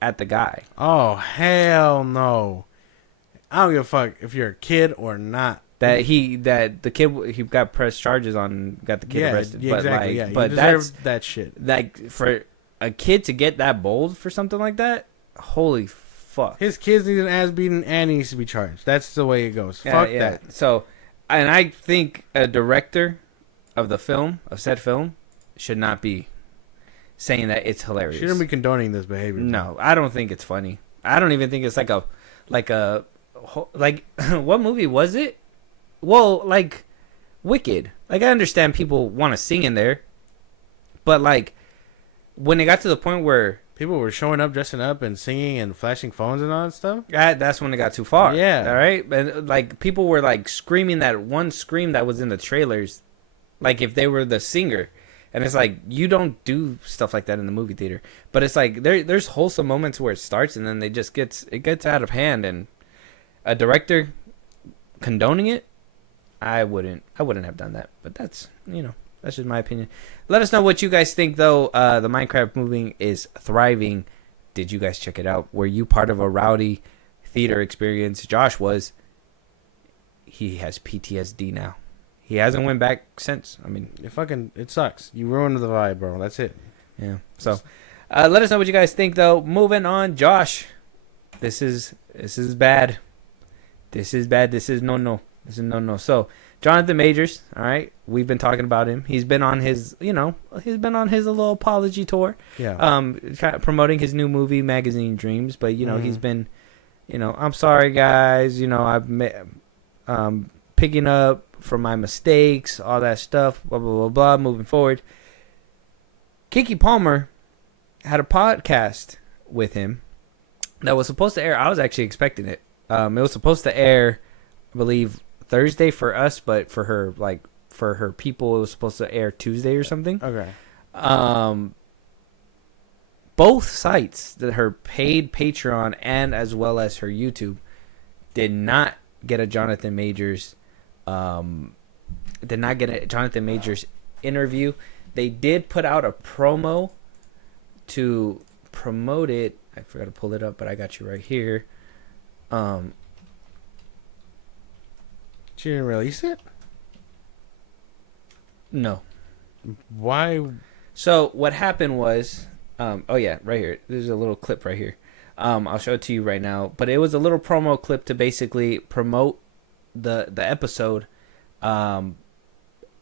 at the guy. Oh, hell no. I don't give a fuck if you're a kid or not. He got pressed charges on, got the kid arrested. Yeah, but exactly. like, Yeah, you but deserve that shit. like for a kid to get that bold for something like that, holy fuck. His kids need an ass beating and he needs to be charged. That's the way it goes. Fuck that. So, and I think a director of said film, should not be saying that it's hilarious. Shouldn't be condoning this behavior. No, I don't think it's funny. I don't even think it's like what movie was it? Well, like Wicked. Like I understand people want to sing in there, but like when it got to the point where people were showing up, dressing up, and singing and flashing phones and all that stuff. that's when it got too far. Yeah. All right. And like people were like screaming that one scream that was in the trailers, like if they were the singer. And it's like you don't do stuff like that in the movie theater. But it's like there's wholesome moments where it starts and then it gets out of hand, and a director condoning it, I wouldn't have done that. But that's just my opinion. Let us know what you guys think though. The Minecraft movie is thriving. Did you guys check it out? Were you part of a rowdy theater experience? Josh was. He has PTSD now. he hasn't went back since. I mean, It sucks. You ruined the vibe, bro. That's it. yeah. So, let us know what you guys think, though. Moving on, Josh. This is bad. This is bad. This is no. This is no. So, Jonathan Majors. All right, we've been talking about him. He's been on his, little apology tour. Yeah. Kind of promoting his new movie, Magazine Dreams. But Mm-hmm. he's been, I'm sorry, guys. Picking up from my mistakes, all that stuff. Blah blah blah blah. Moving forward. Keke Palmer had a podcast with him that was supposed to air. I was actually expecting it. It was supposed to air, I believe, Thursday for us, but for her people, it was supposed to air Tuesday or something. Okay. Both sites, that her paid Patreon and as well as her YouTube, did not get a Jonathan Majors. Did not get a Jonathan Majors interview. They did put out a promo to promote it. I forgot to pull it up, but I got you right here. She didn't release it? No. Why? So what happened was, oh yeah, right here. There's a little clip right here. I'll show it to you right now. But it was a little promo clip to basically promote the episode, and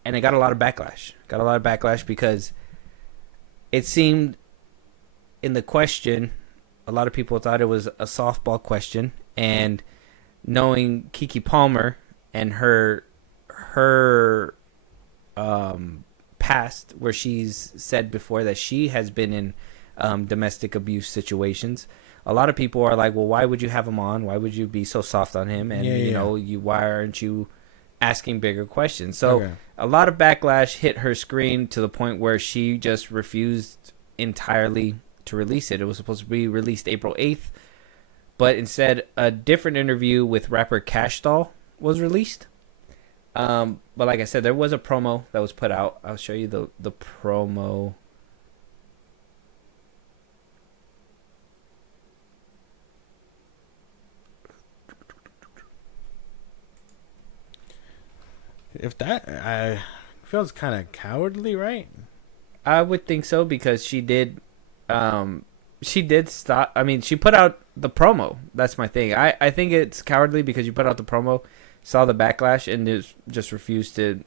it got a lot of backlash. Because it seemed in the question, a lot of people thought it was a softball question, and knowing Keke Palmer and her past, where she's said before that she has been in domestic abuse situations, a lot of people are like, well, why would you have him on? Why would you be so soft on him? And why aren't you asking bigger questions? So a lot of backlash hit her screen to the point where she just refused entirely to release it. It was supposed to be released April 8th, but instead a different interview with rapper Cash Doll was released. But like I said, there was a promo that was put out. I'll show you the promo. If that, I feels kind of cowardly, right? I would think so, because she did stop. I mean, she put out the promo. That's my thing. I think it's cowardly because you put out the promo, saw the backlash, and just refused to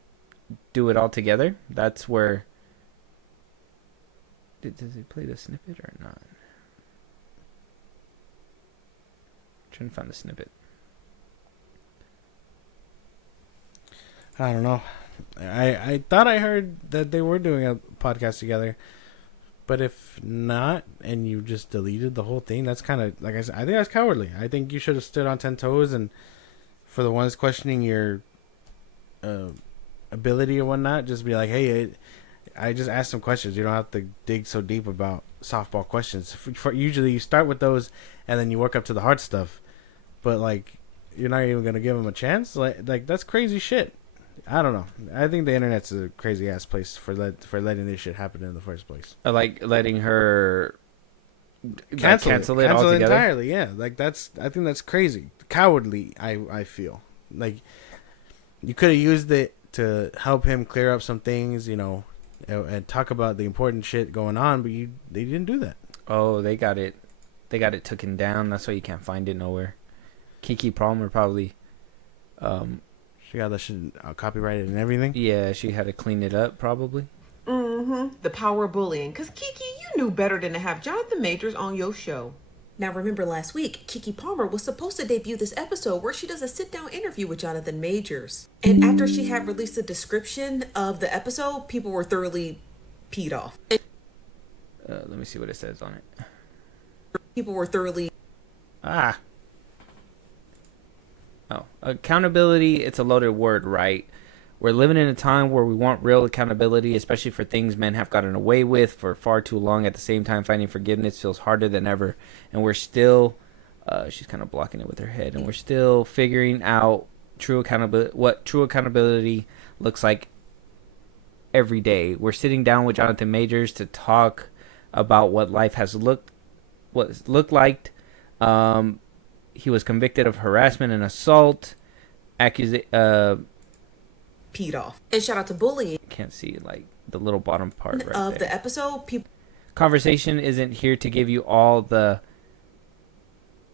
do it all together. That's where. Does he play the snippet or not? I'm trying to find the snippet. I don't know. I thought I heard that they were doing a podcast together, but if not, and you just deleted the whole thing, that's kind of, like I said, I think that's cowardly. I think you should have stood on 10 toes, and for the ones questioning your ability or whatnot, just be like, hey, I just asked some questions. You don't have to dig so deep about softball questions. Usually you start with those, and then you work up to the hard stuff. But, like, you're not even going to give them a chance? Like that's crazy shit. I don't know. I think the internet's a crazy ass place for letting this shit happen in the first place. Like letting her Cancel it altogether entirely. Yeah, like I think that's crazy, cowardly. I feel like you could have used it to help him clear up some things, and talk about the important shit going on, but they didn't do that. Oh, they got it taken down. That's why you can't find it nowhere. Keke Palmer probably. She got that shit copyrighted and everything. Yeah, she had to clean it up probably. The power of bullying. Because Keke, you knew better than to have Jonathan Majors on your show. Now remember last week, Keke Palmer was supposed to debut this episode where she does a sit-down interview with Jonathan Majors. And after she had released a description of the episode, people were thoroughly peed off. Let me see what it says on it. People were thoroughly... Accountability, it's a loaded word, right? We're living in a time where we want real accountability, especially for things men have gotten away with for far too long. At the same time, finding forgiveness feels harder than ever. And we're still, she's kind of blocking it with her head, and we're still figuring out what true accountability looks like every day. We're sitting down with Jonathan Majors to talk about what life has looked like. He was convicted of harassment and assault. peed off. And shout out to bullying Can't see like the little bottom part right of there. the episode. People Conversation isn't here to give you all the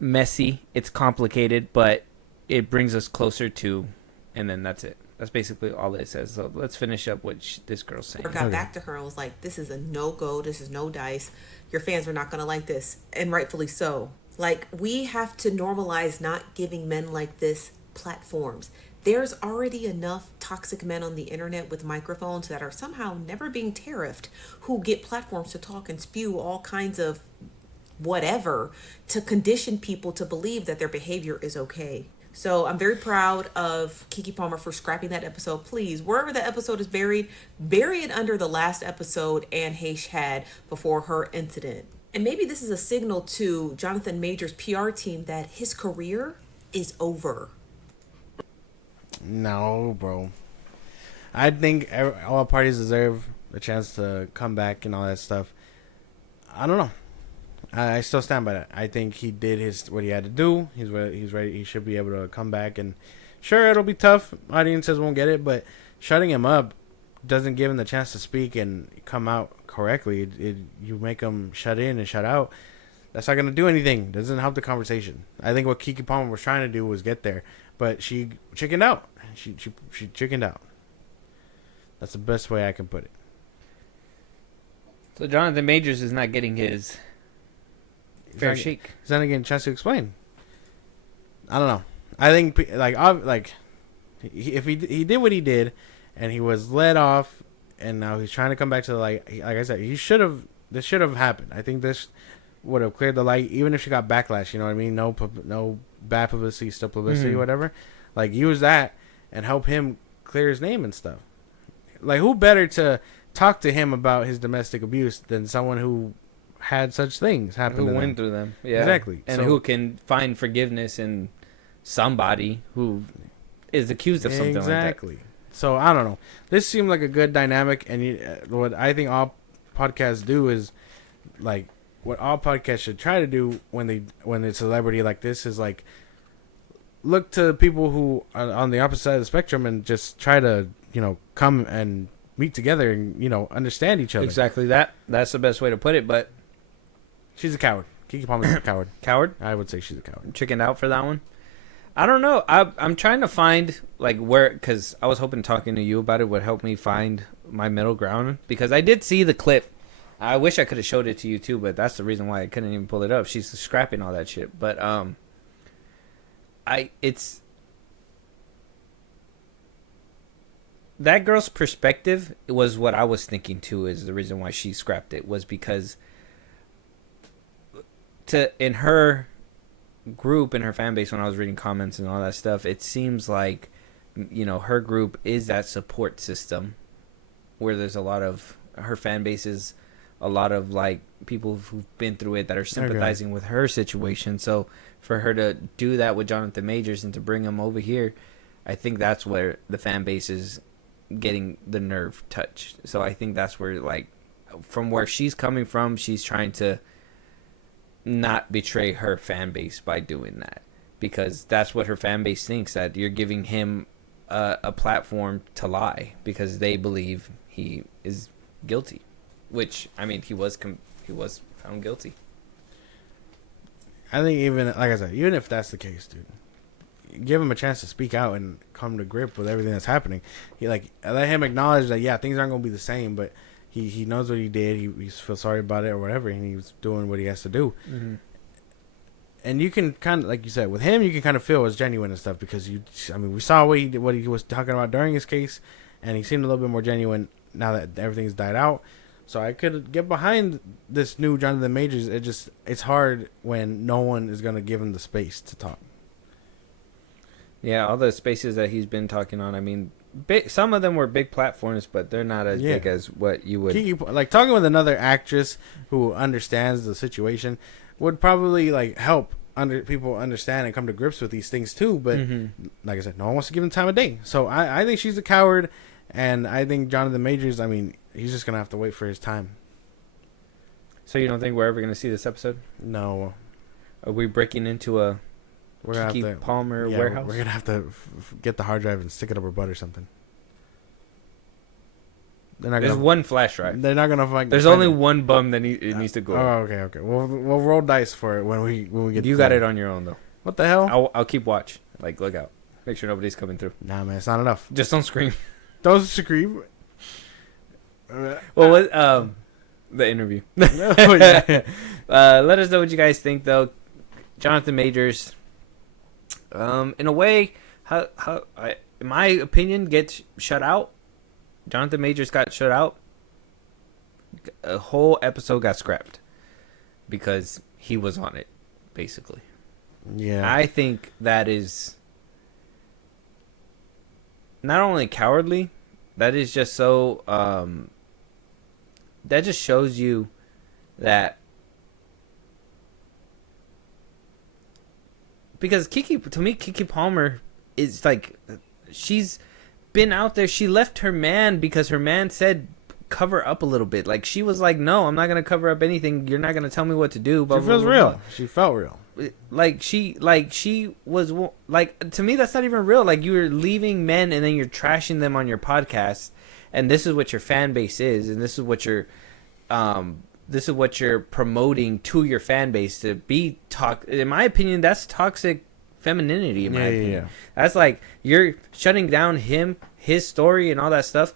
messy. It's complicated, but it brings us closer to, and then that's it. That's basically all it says. So let's finish up what this girl's saying. got back to her and was like, this is a no-go. This is no dice. Your fans are not going to like this. And rightfully so. Like, we have to normalize not giving men like this platforms. There's already enough toxic men on the internet with microphones that are somehow never being tariffed, who get platforms to talk and spew all kinds of whatever to condition people to believe that their behavior is okay. So I'm very proud of Keke Palmer for scrapping that episode. Please, wherever that episode is buried, bury it under the last episode Anne Heche had before her incident. And maybe this is a signal to Jonathan Majors' PR team that his career is over. No, bro. I think all parties deserve a chance to come back and all that stuff. I don't know. I still stand by that. I think he did what he had to do. He's ready. He should be able to come back. And sure, it'll be tough. Audiences won't get it, but shutting him up doesn't give him the chance to speak and come out correctly. You make him shut in and shut out. That's not gonna do anything. Doesn't help the conversation. I think what Keke Palmer was trying to do was get there, but she chickened out. She chickened out. That's the best way I can put it. So Jonathan Majors is not getting his fair shake. He's not getting a chance to explain. I don't know. I think if he did what he did, and he was let off, and now he's trying to come back to the light. Like I said, this should have happened. I think this would have cleared the light, even if she got backlash. You know what I mean? No bad publicity, still publicity, whatever. Like, use that and help him clear his name and stuff. Like, who better to talk to him about his domestic abuse than someone who had such things happen Who to went them? through them. Yeah. Exactly. And So- who can find forgiveness in somebody who is accused of something like that. Exactly. So, I don't know. This seemed like a good dynamic, and what I think all podcasts do is, like, what all podcasts should try to do when it's a celebrity like this is, like, look to people who are on the opposite side of the spectrum and just try to, come and meet together and, understand each other. Exactly. That's the best way to put it, but She's a coward. Keke Palmer's a coward. coward? I would say she's a coward. Chickened out for that one? I don't know. I'm trying to find, like, where, because I was hoping talking to you about it would help me find my middle ground, because I did see the clip. I wish I could have showed it to you too, but that's the reason why I couldn't even pull it up. She's scrapping all that shit. But that girl's perspective was what I was thinking too, is the reason why she scrapped it, was because in her group, in her fan base, when I was reading comments and all that stuff, it seems like, her group is that support system where there's a lot of her fan base is a lot of, like, people who've been through it that are sympathizing with her situation. So for her to do that with Jonathan Majors and to bring him over here, I think that's where the fan base is getting the nerve touched. So I think that's where, like, from where she's coming from, she's trying to not betray her fan base by doing that, because that's what her fan base thinks, that you're giving him a platform to lie because they believe he is guilty, which, I mean, he was found guilty. I think even, like I said, even if that's the case, dude, give him a chance to speak out and come to grip with everything that's happening. Let him acknowledge that, yeah, things aren't going to be the same, but he knows what he did. He feels sorry about it or whatever, and he's doing what he has to do. Mm-hmm. And you can kind of, like you said, with him, you can kind of feel it's genuine and stuff, because we saw what he was talking about during his case, and he seemed a little bit more genuine now that everything's died out. So I could get behind this new Jonathan Majors. It's hard when no one is going to give him the space to talk. Yeah, all the spaces that he's been talking on, I mean, some of them were big platforms, but they're not as big as what you would. Like, talking with another actress who understands the situation would probably, like, help people understand and come to grips with these things too. But like I said, no one wants to give him time of day. So I think she's a coward, and I think Jonathan Majors, I mean, he's just gonna have to wait for his time. So you don't think we're ever gonna see this episode? No. Are we breaking into a Keke Palmer warehouse? We're gonna have to get the hard drive and stick it up her butt or something. They're not There's gonna. one flash drive. They're not gonna find. There's only one bum that it needs to go. Oh, okay. We'll roll dice for it when we get. You got it on your own though. What the hell? I'll keep watch. Like, look out. Make sure nobody's coming through. Nah, man, it's not enough. Just don't scream. Don't scream. Well, what the interview. Oh, yeah. Let us know what you guys think though. Jonathan Majors, in a way, in my opinion, gets shut out. Jonathan Majors got shut out. A whole episode got scrapped because he was on it, basically. Yeah. I think that is not only cowardly, that is just so. That just shows you that. Because Keke Palmer is like, she's been out there. She left her man because her man said cover up a little bit. Like, she was like, no, I'm not gonna cover up anything. You're not gonna tell me what to do. She feels real. She felt real. She was like, to me, that's not even real. Like, you're leaving men and then you're trashing them on your podcast, and this is what your fan base is, and this is what you're promoting to your fan base to be in my opinion, that's toxic femininity. In my opinion, that's like you're shutting down his story and all that stuff.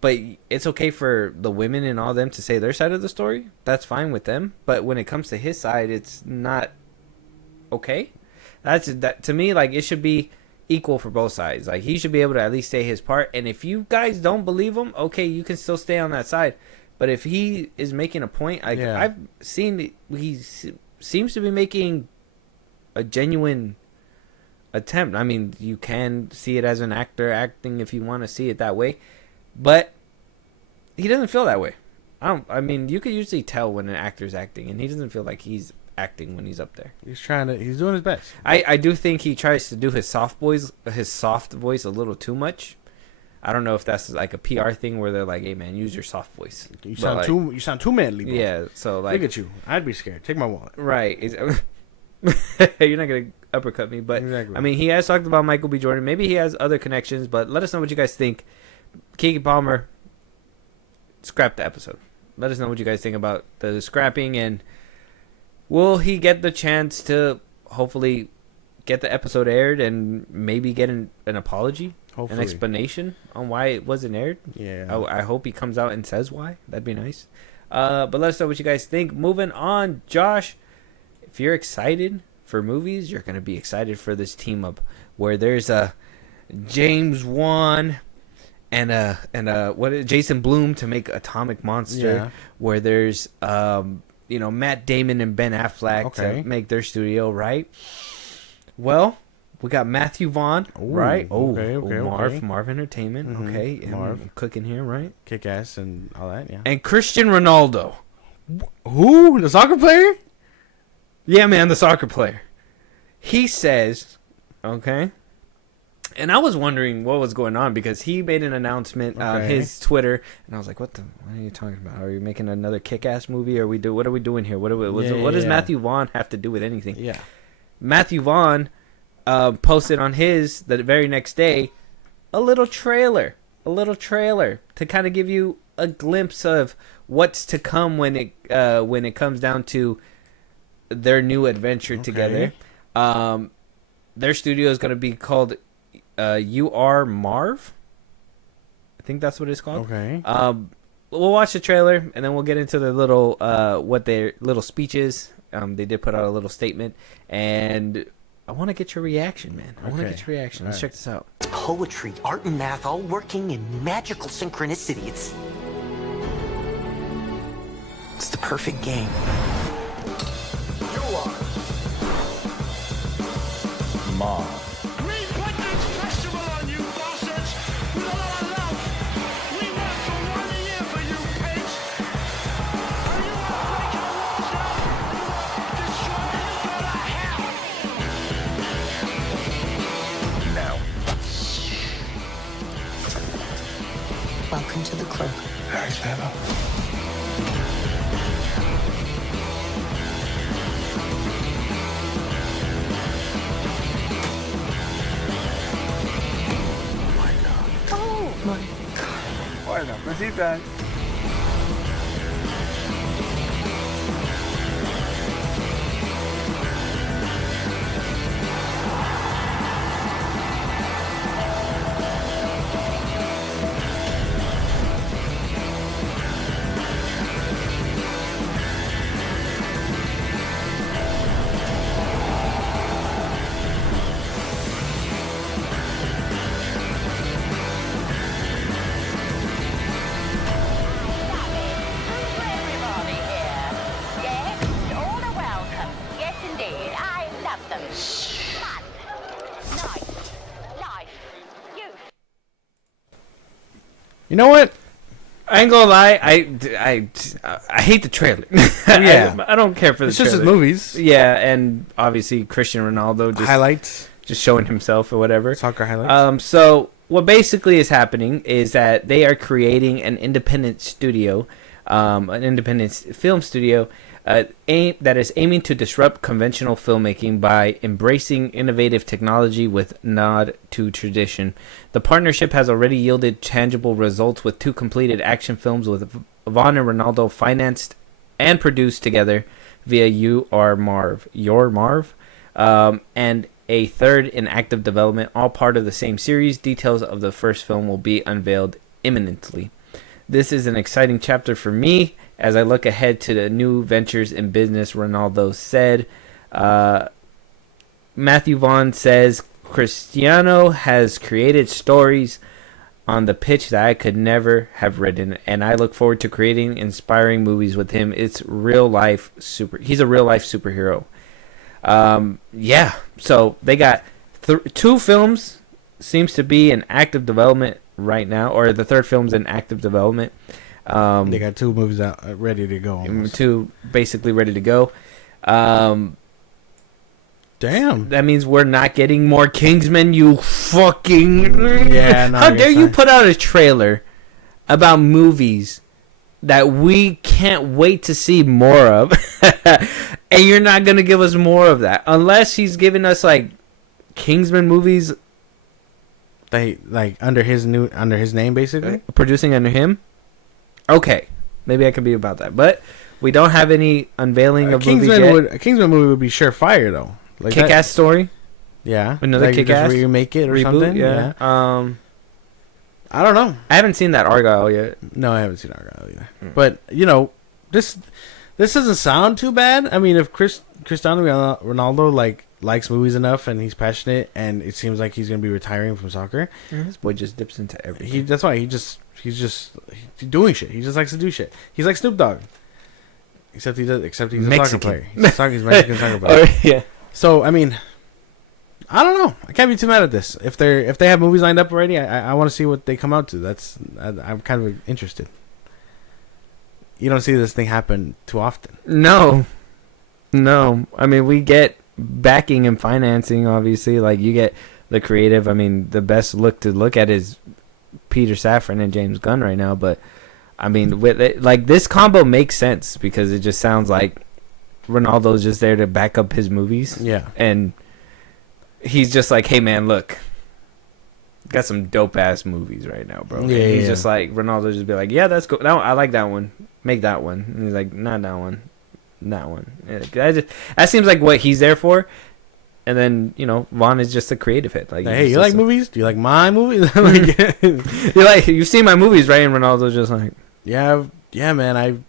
But it's okay for the women and all them to say their side of the story. That's fine with them. But when it comes to his side, it's not okay. That to me, like, it should be equal for both sides. Like, he should be able to at least say his part. And if you guys don't believe him, okay, you can still stay on that side. But if he is making a point, I've seen he seems to be making a genuine attempt. I mean, you can see it as an actor acting if you want to see it that way. But he doesn't feel that way. I mean, you could usually tell when an actor's acting, and he doesn't feel like he's acting when he's up there. He's doing his best. I do think he tries to do his soft voice a little too much. I don't know if that's like a PR thing where they're like, "Hey man, use your soft voice." You sound too manly, bro. Yeah, so like, look at you. I'd be scared. Take my wallet. Right. You're not gonna uppercut me, but exactly. I mean, he has talked about Michael B. Jordan. Maybe he has other connections, but let us know what you guys think. Keke Palmer, scrap the episode. Let us know what you guys think about the scrapping, and will he get the chance to hopefully get the episode aired and maybe get an apology, an explanation on why it wasn't aired? Yeah. I hope he comes out and says why. That'd be nice. But let us know what you guys think. Moving on, Josh, if you're excited for movies, you're going to be excited for this team up where there's a James Wan and Jason Blum to make Atomic Monster, where there's Matt Damon and Ben Affleck to make their studio, right? Well, we got Matthew Vaughn, right? Marv Entertainment, Marv cooking here, right? Kick ass and all that, yeah. And Cristiano Ronaldo. Who? The soccer player? Yeah, man, the soccer player. He says, okay. And I was wondering what was going on because he made an announcement on his Twitter, and I was like, "What are you talking about? Are you making another kick-ass movie? What are we doing here? What does Matthew Vaughn have to do with anything?" Yeah, Matthew Vaughn posted on his the very next day a little trailer to kind of give you a glimpse of what's to come when it comes down to their new adventure together. Their studio is going to be called You Are Marv. I think that's what it's called. Okay. We'll watch the trailer and then we'll get into the little what their little speeches. They did put out a little statement, and I want to get your reaction, man. Let's check this out. It's poetry, art, and math all working in magical synchronicity. It's the perfect game. You are Marv. We put this festival on you, bosses, with a lot of love. We work for 1 year for you, pigs. Are you all breaking the walls now? Are you all destroying you? Go to hell. Now. Welcome to the club. Very clever. Bueno, cositas. Everybody here. Yes, all are welcome. Yes, indeed. I love them. Fun, nice, life, youth. You know what? I ain't gonna lie, I hate the trailer. Yeah. I don't care for the It's just trailer. his movies. Yeah, and obviously Cristiano Ronaldo just Highlights. just showing himself or whatever. Soccer highlights. So what basically is happening is that they are creating an independent studio, an independent film studio, that is aiming to disrupt conventional filmmaking by embracing innovative technology with nod to tradition. The partnership has already yielded tangible results with 2 completed action films with Vaughn and Ronaldo financed and produced together via Your Marv, and a third in active development, all part of the same series. Details of the first film will be unveiled imminently. This is an exciting chapter for me as I look ahead to the new ventures in business, Ronaldo said. Matthew Vaughn says, Cristiano has created stories on the pitch that I could never have written, and I look forward to creating inspiring movies with him. He's a real life superhero. Yeah, so they got 2 films, seems to be in active development right now, or the third film's in active development. They got 2 movies out ready to go. Almost. 2 basically ready to go. Damn. That means we're not getting more Kingsman, you fucking... Yeah, no, How I dare guess you not. put out a trailer about movies that we can't wait to see more of, and you're not going to give us more of that. Unless he's giving us, like, Kingsman movies... They, like, under his name, basically? Producing under him? Okay. Maybe I could be about that. But we don't have any unveiling of movies yet. A Kingsman movie would be surefire, though. Like Kick-Ass story? Yeah. Another like Kick-Ass? just remake it or Reboot? something? Yeah. I don't know. I haven't seen that Argyle yet. No, I haven't seen Argyle either. But, you know, this doesn't sound too bad. I mean, if Cristiano Ronaldo, like, likes movies enough and he's passionate and it seems like he's going to be retiring from soccer. This boy just dips into everything. That's why he's doing shit. He just likes to do shit. He's like Snoop Dogg. Except he's a Mexican. soccer player. He's a Mexican soccer player. Yeah. So, I mean, I don't know. I can't be too mad at this. If they have movies lined up already, I want to see what they come out to. I'm kind of interested. You don't see this thing happen too often. No. I mean, we get backing and financing, obviously. Like, you get the creative. I mean, the best look to look at is Peter Safran and James Gunn right now. But, I mean, with it, like, this combo makes sense because it just sounds like Ronaldo's just there to back up his movies. Yeah. And he's just like, hey, man, look. Got some dope-ass movies right now, bro. Yeah, and he's yeah. just like, Ronaldo just be like, yeah, that's cool. I like that one. Make that one. And he's like, not that one. That one. That seems like what he's there for. And then, you know, Vaughn is just a creative hit. Like, Hey, you like movies? Do you like my movies? you've seen my movies, right? And Ronaldo's just like, yeah, man.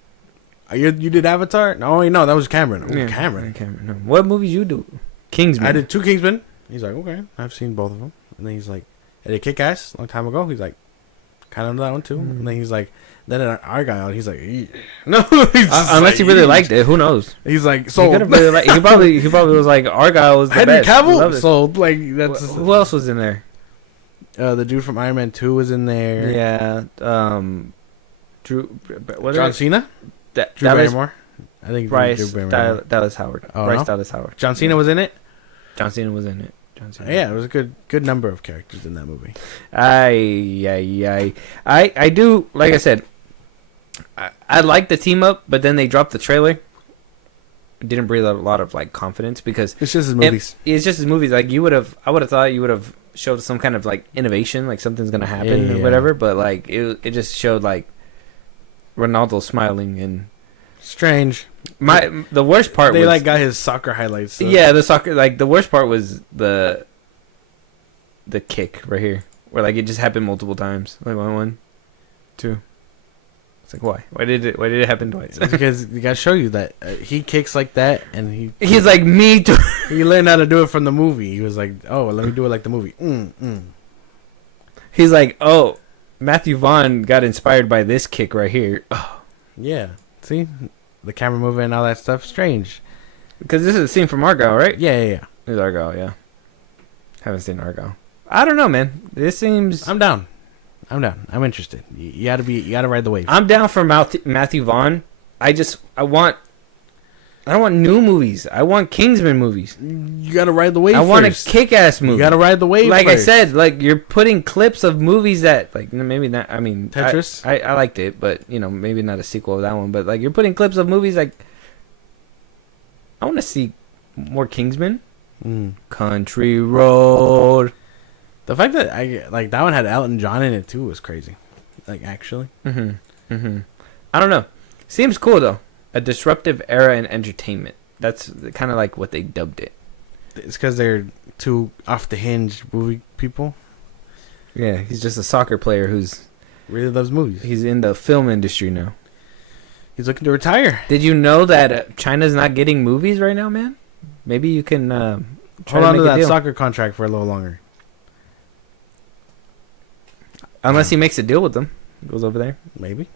You did Avatar? No, that was Cameron. yeah, Cameron. No. What movies you do? Kingsman. I did 2 Kingsmen. He's like, okay, I've seen both of them. And then he's like, I did Kick-Ass a long time ago. He's like, kind of that one too. And then he's like, then Argyle. He's like, no. Unless he really liked it, who knows? He's like, He so could have really he probably was like, Argyle was the Henry best. Love Cavill. it. So like that's Who else was in there? the dude from Iron Man 2 was in there. Yeah, Drew. What John Cena. Drew Dallas, Barrymore. I think Bryce Drew Barrymore. Dallas Howard. Oh, Bryce no? Dallas Howard. John Cena was in it. John Cena was in it. John Cena. Yeah, it was a good number of characters in that movie. I do, like I said, I like the team up, but then they dropped the trailer, didn't breathe a lot of like confidence because It's just his movies. It's just his movies. Like I would have thought you would have showed some kind of like innovation, like something's gonna happen or whatever. But like it just showed like Ronaldo smiling and Strange. the worst part They was like got his soccer highlights. So. yeah, the soccer, like the worst part was the kick right here where like it just happened multiple times, like one, two. It's like why did it happen twice? It's because you gotta show you that he kicks like that, and He's like me too. he learned how to do it from the movie. He was like, oh, let me do it like the movie. He's like, oh, Matthew Vaughn got inspired by this kick right here. Oh. Yeah, see the camera movement and all that stuff. Strange. Because this is a scene from Argyle, right? Yeah. It's Argyle, yeah. Haven't seen Argyle. I don't know, man. This seems. I'm down. I'm interested. You gotta ride the wave. I'm down for Matthew Vaughn. I don't want new movies. I want Kingsman movies. You gotta ride the wave. I want a first. kick-ass movie. You gotta ride the wave. Like first. I said, like you're putting clips of movies that, like maybe not. I mean, Tetris. I liked it, but you know, maybe not a sequel of that one. But like you're putting clips of movies like. I want to see more Kingsman. Country Road. The fact that that one had Elton John in it too was crazy. Like actually. I don't know. Seems cool though. A disruptive era in entertainment. That's kind of like what they dubbed it. It's because they're two off the hinge movie people. Yeah, he's just a soccer player who's really loves movies. He's in the film industry now. He's looking to retire. Did you know that China's not getting movies right now, man? Maybe you can try hold on to to make a that deal. soccer contract for a little longer. Unless he makes a deal with them, goes over there. Maybe.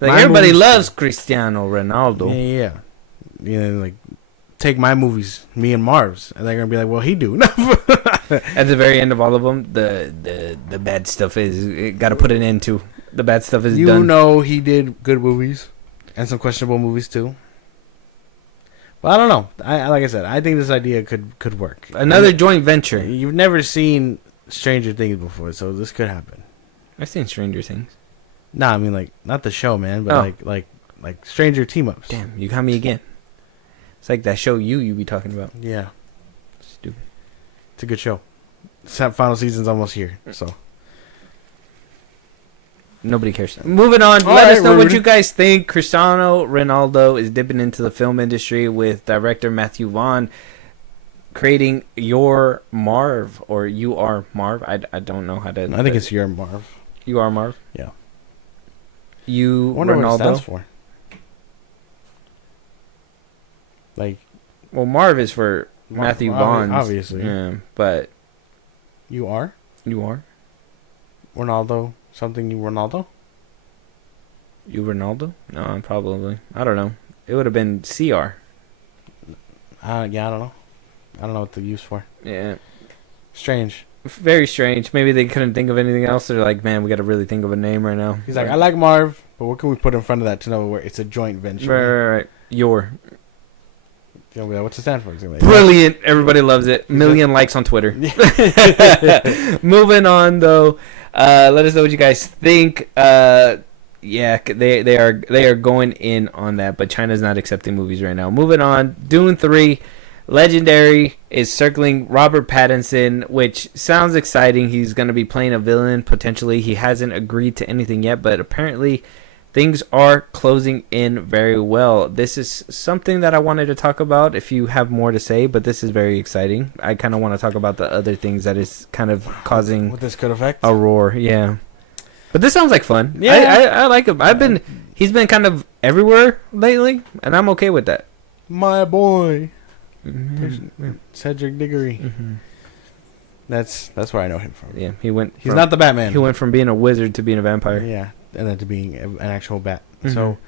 Like My everybody movies- loves Cristiano Ronaldo. Yeah. You know, like take my movies, me and Marv's, and they're gonna be like, "Well, he do." At the very end of all of them, the bad stuff is got to put an end to. The bad stuff is you done. know, he did good movies and some questionable movies too. But I don't know. I like I said, I think this idea could work. Another joint venture. You've never seen Stranger Things before, so this could happen. I've seen Stranger Things. Nah, I mean like not the show, man, but like Stranger team ups. Damn, you got me again. It's like that show you be talking about. Yeah, Stupid. it's a good show. Final season's almost here, so Nobody cares. Moving on. All Let right, us know what Rudy. you guys think. Cristiano Ronaldo is dipping into the film industry with director Matthew Vaughn creating Your Marv, or You Are Marv. I don't know how to. I think it's Your Marv. You Are Marv. Yeah. You I wonder what it stands Ronaldo. for. Like Well, Marv is for Marv, Matthew Vaughn, obviously. Yeah, but You Are You Are Ronaldo. Something You Ronaldo. You Ronaldo? No, probably. I don't know. It would have been CR. Yeah, I don't know. I don't know what to use for. Yeah. Strange. Very strange. Maybe they couldn't think of anything else. They're like, man, we got to really think of a name right now. He's like, I like Marv, but what can we put in front of that to know where it's a joint venture? Right. Your. You know, what's it stand for? Exactly. Brilliant. Everybody loves it. Million likes on Twitter. Moving on, though. Let us know what you guys think. Yeah, they are going in on that, but China's not accepting movies right now. Moving on. Dune 3. Legendary is circling Robert Pattinson, which sounds exciting. He's going to be playing a villain, potentially. He hasn't agreed to anything yet, but apparently things are closing in very well. This is something that I wanted to talk about if you have more to say, but this is very exciting. I kind of want to talk about the other things that is kind of causing What this could affect? a roar. Yeah. But this sounds like fun. Yeah. I like him. He's been kind of everywhere lately, and I'm okay with that. My boy. Mm-hmm. Cedric Diggory. That's where I know him from. Yeah, he went. He's not the Batman. He went from being a wizard to being a vampire. Yeah, and then to being an actual bat. Mhm. So,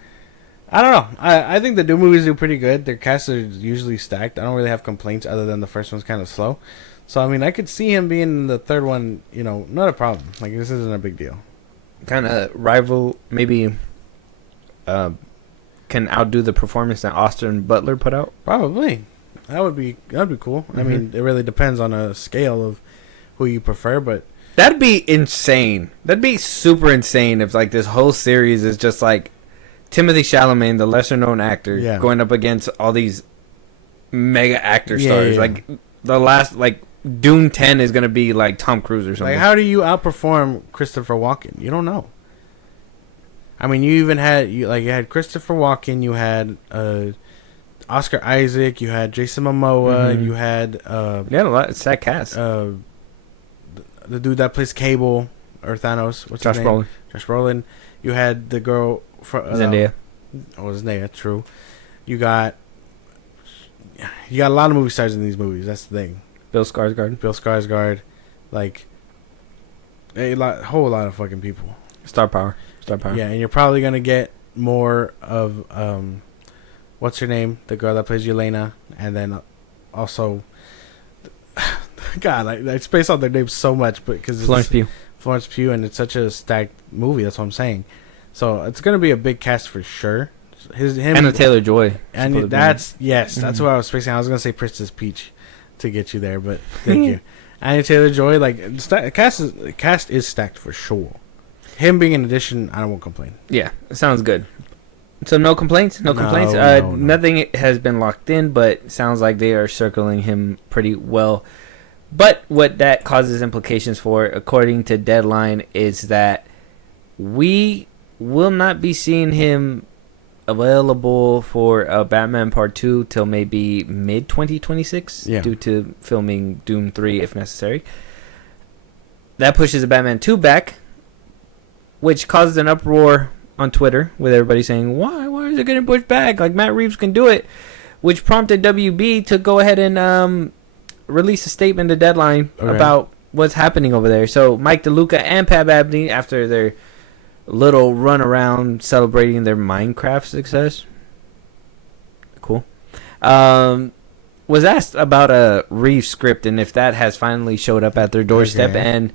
I don't know. I think the new movies do pretty good. Their casts are usually stacked. I don't really have complaints other than the first one's kind of slow. So, I mean, I could see him being in the third one, you know, not a problem. Like, this isn't a big deal. Kind of rival, maybe. Can outdo the performance that Austin Butler put out. Probably. That'd be cool. I mean, it really depends on a scale of who you prefer, but That'd be insane. That'd be super insane if like this whole series is just like Timothy Chalamet, the lesser known actor, Yeah. going up against all these mega actor Yeah, stars. yeah. Like the last, like Dune 10 is gonna be like Tom Cruise or something. Like, how do you outperform Christopher Walken? You don't know. I mean, you even had you had Christopher Walken, you had Oscar Isaac, you had Jason Momoa, Mhm. you had Yeah, a lot. It's that cast. the dude that plays Cable or Thanos. What's Josh his name? Brolin. Josh Brolin. You had the girl from Zendaya. Zendaya. True. You got a lot of movie stars in these movies. That's the thing. Bill Skarsgård. Bill Skarsgård, like whole lot of fucking people. Star power. Star power. Yeah, and you're probably gonna get more of what's her name, the girl that plays Yelena, and then also, God, I space out their names so much, but because Florence Pugh, and it's such a stacked movie. That's what I'm saying. So it's gonna be a big cast for sure. Him Anna Taylor-Joy. and that's that's what I was spacing. I was gonna say Princess Peach to get you there, but thank you. Anna Taylor-Joy, like cast is stacked for sure. Him being an addition, I won't complain. Yeah, sounds good. So no complaints? No complaints? No. Nothing has been locked in, but sounds like they are circling him pretty well. But what that causes implications for, according to Deadline, is that we will not be seeing him available for Batman Part 2 till maybe mid-2026 due to filming Doom 3 if necessary. That pushes the Batman 2 back, which causes an uproar on Twitter with everybody saying, why is it getting pushed back? Like, Matt Reeves can do it, which prompted WB to go ahead and release a statement to Deadline about what's happening over there. So Mike DeLuca and Pat Abney, after their little run around celebrating their Minecraft success, cool, was asked about a Reeves script and if that has finally showed up at their doorstep, and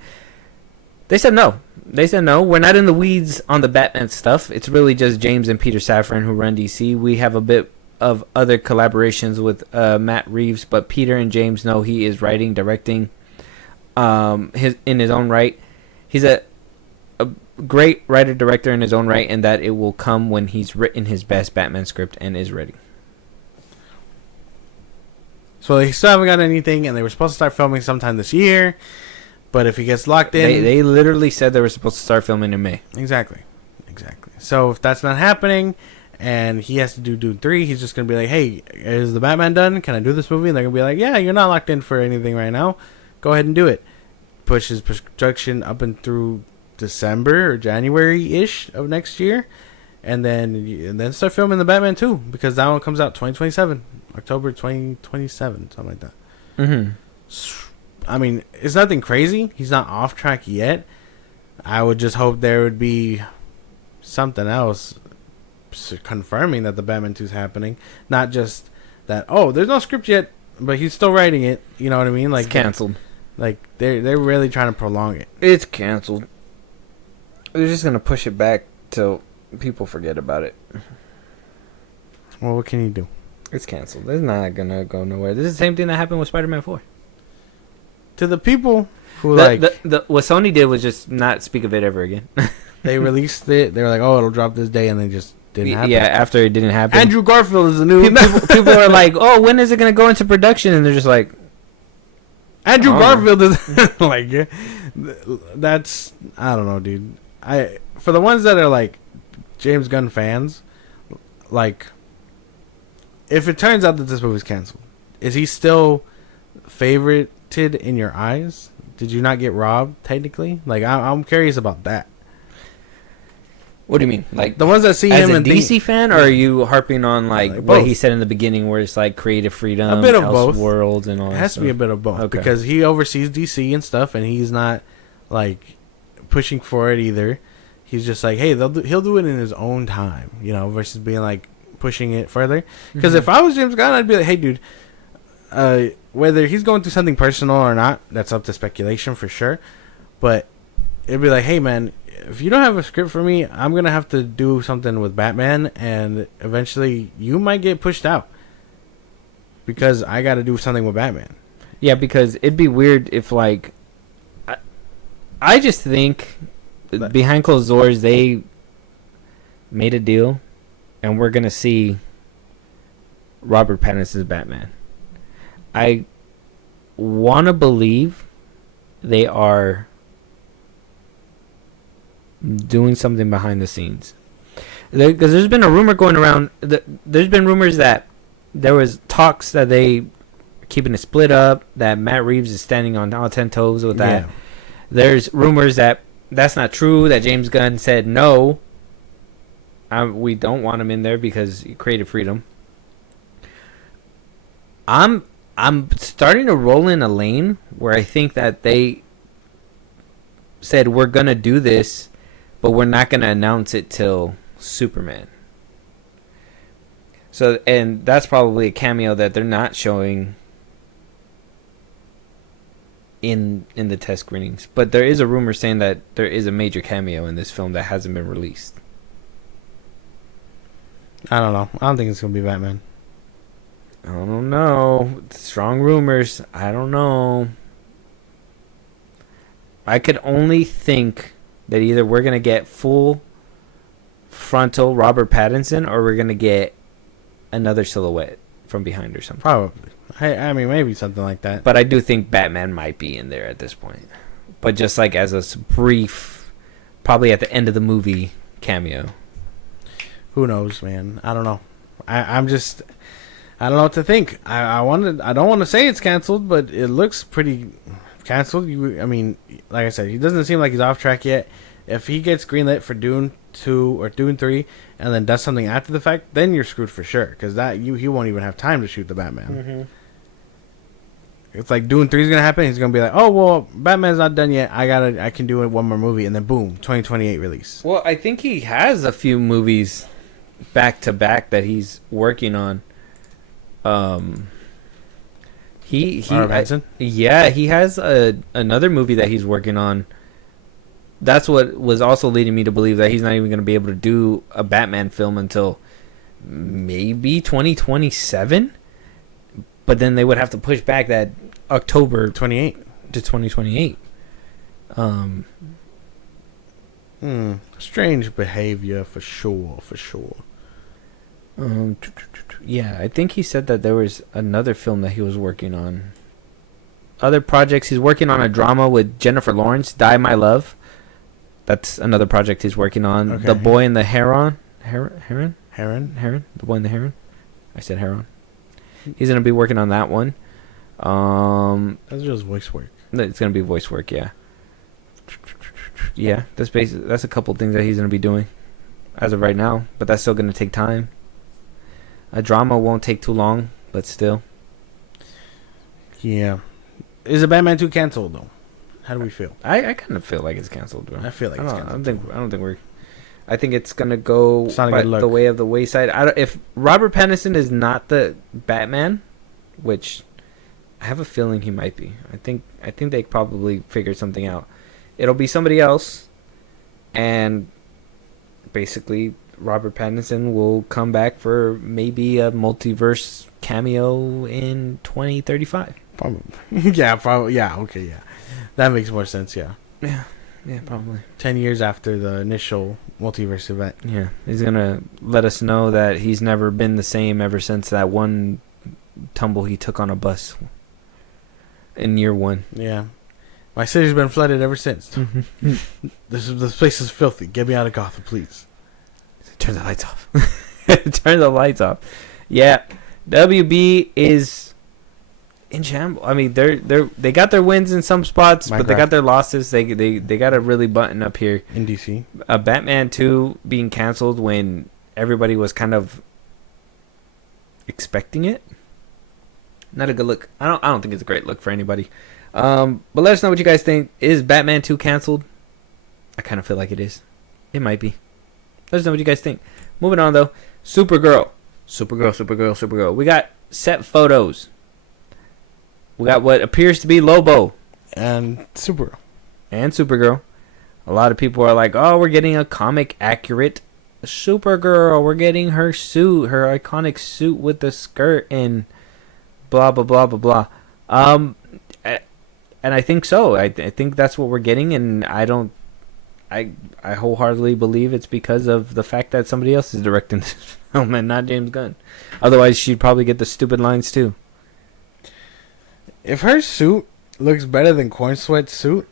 they said no. They said no. We're not in the weeds on the Batman stuff. It's really just James and Peter Safran who run DC. We have a bit of other collaborations with Matt Reeves, but Peter and James know he is writing, directing, in his own right. He's a great writer director in his own right, and that it will come when he's written his best Batman script and is ready. So they still haven't got anything, and they were supposed to start filming sometime this year. But if he gets locked in, they literally said they were supposed to start filming in May. Exactly. So if that's not happening, and he has to do Dune 3, he's just gonna be like, "Hey, is the Batman done? Can I do this movie?" And they're gonna be like, "Yeah, you're not locked in for anything right now. Go ahead and do it." Push his production up and through December or January-ish of next year, and then start filming the Batman 2, because that one comes out 2027, October 2027, something like that. Mm-hmm. I mean, it's nothing crazy. He's not off track yet. I would just hope there would be something else confirming that the Batman 2 is happening, not just that. Oh, there's no script yet, but he's still writing it. You know what I mean? Like, it's canceled. Like they're really trying to prolong it. It's canceled. They're just gonna push it back till people forget about it. Well, what can you do? It's canceled. It's not gonna go nowhere. This is the same thing that happened with Spider-Man 4. To the people who what Sony did was just not speak of it ever again. They released it. They were like, "Oh, it'll drop this day," and they just didn't happen. Yeah, after it didn't happen. Andrew Garfield is the new. People are like, "Oh, when is it gonna go into production?" And they're just like, Andrew Garfield is like, that's, I don't know, dude. For the ones that are like James Gunn fans, like, if it turns out that this movie's canceled, is he still favorited in your eyes? Did you not get robbed technically? Like, I'm curious about that. What do you mean? Like, the ones that see as him a and DC fan, or are you harping on like what both. he said in the beginning, where it's like creative freedom, A bit of both. worlds, and all? It has to be a bit of both, because he oversees DC and stuff, and he's not like pushing for it either. He's just like, hey, he'll do it in his own time, you know, versus being like pushing it further. Because if I was James Gunn, I'd be like, hey, dude, whether he's going through something personal or not, that's up to speculation for sure. But it'd be like, hey, man, if you don't have a script for me, I'm going to have to do something with Batman, and eventually you might get pushed out because I got to do something with Batman. Yeah, because it'd be weird if, like, I just think behind closed doors they made a deal, and we're going to see Robert Pattinson's Batman. I want to believe they are doing something behind the scenes. Because there's been a rumor going around. There's been rumors that there was talks that they are keeping it split up, that Matt Reeves is standing on all 10 toes with that. Yeah. There's rumors that that's not true, that James Gunn said no. We don't want him in there because creative freedom. I'm starting to roll in a lane where I think that they said we're going to do this, but we're not going to announce it till Superman. So, and that's probably a cameo that they're not showing in the test screenings. But there is a rumor saying that there is a major cameo in this film that hasn't been released. I don't know. I don't think it's gonna be Batman. I don't know. Strong rumors. I don't know. I could only think that either we're gonna get full frontal Robert Pattinson or we're gonna get another silhouette from behind or something. Probably. I mean, maybe something like that. But I do think Batman might be in there at this point. But just like as a brief, probably at the end of the movie cameo. Who knows, man? I don't know. I don't know what to think. I don't want to say it's canceled, but it looks pretty canceled. I mean, like I said, he doesn't seem like he's off track yet. If he gets greenlit for Dune 2 or Dune 3 and then does something after the fact, then you're screwed for sure, because he won't even have time to shoot the Batman. Mm-hmm. It's like Dune 3 is gonna happen. He's gonna be like, oh well, Batman's not done yet. I can do it one more movie, and then boom, 2028 release. Well, I think he has a few movies back to back that he's working on. Marv Hansen? Yeah, he has another movie that he's working on. That's what was also leading me to believe that he's not even going to be able to do a Batman film until maybe 2027. But then they would have to push back that October 28 to 2028. Strange behavior for sure. Yeah, I think he said that there was another film that he was working on. Other projects, he's working on a drama with Jennifer Lawrence, Die My Love. That's another project he's working on. Okay. The Boy and the Heron. Heron? The Boy and the Heron. I said Heron. He's going to be working on that one. That's just voice work. It's going to be voice work, yeah. Yeah, that's a couple things that he's going to be doing as of right now, but that's still going to take time. A drama won't take too long, but still. Yeah. Is a Batman 2 canceled though? How do we feel? I kind of feel like it's canceled, bro. I feel like it's canceled. I don't think we're. I think it's gonna go It's not a by good look. the way of the wayside. If Robert Pattinson is not the Batman, which I have a feeling he might be. I think they probably figured something out. It'll be somebody else, and basically Robert Pattinson will come back for maybe a multiverse cameo in 2035. Probably. Yeah, probably. Yeah, okay, yeah. That makes more sense, yeah. Yeah, probably. 10 years after the initial multiverse event. Yeah, he's gonna let us know that he's never been the same ever since that one tumble he took on a bus in year one. Yeah. My city's been flooded ever since. This place is filthy. Get me out of Gotham, please. Turn the lights off. Turn the lights off. Yeah, WB is in shambles. I mean, they got their wins in some spots, but they got their losses. They got to really button up here. In DC, Batman 2 being canceled when everybody was kind of expecting it. Not a good look. I don't think it's a great look for anybody. But let us know what you guys think. Is Batman 2 canceled? I kind of feel like it is. It might be. Let us know what you guys think. Moving on though, Supergirl. We got set photos. We got what appears to be Lobo and Supergirl. A lot of people are like, "Oh, we're getting a comic accurate Supergirl. We're getting her suit, her iconic suit with the skirt and blah blah blah blah blah." And I think so. I think that's what we're getting, and I wholeheartedly believe it's because of the fact that somebody else is directing this film and not James Gunn. Otherwise, she'd probably get the stupid lines too. if her suit looks better than Corn Sweat's suit,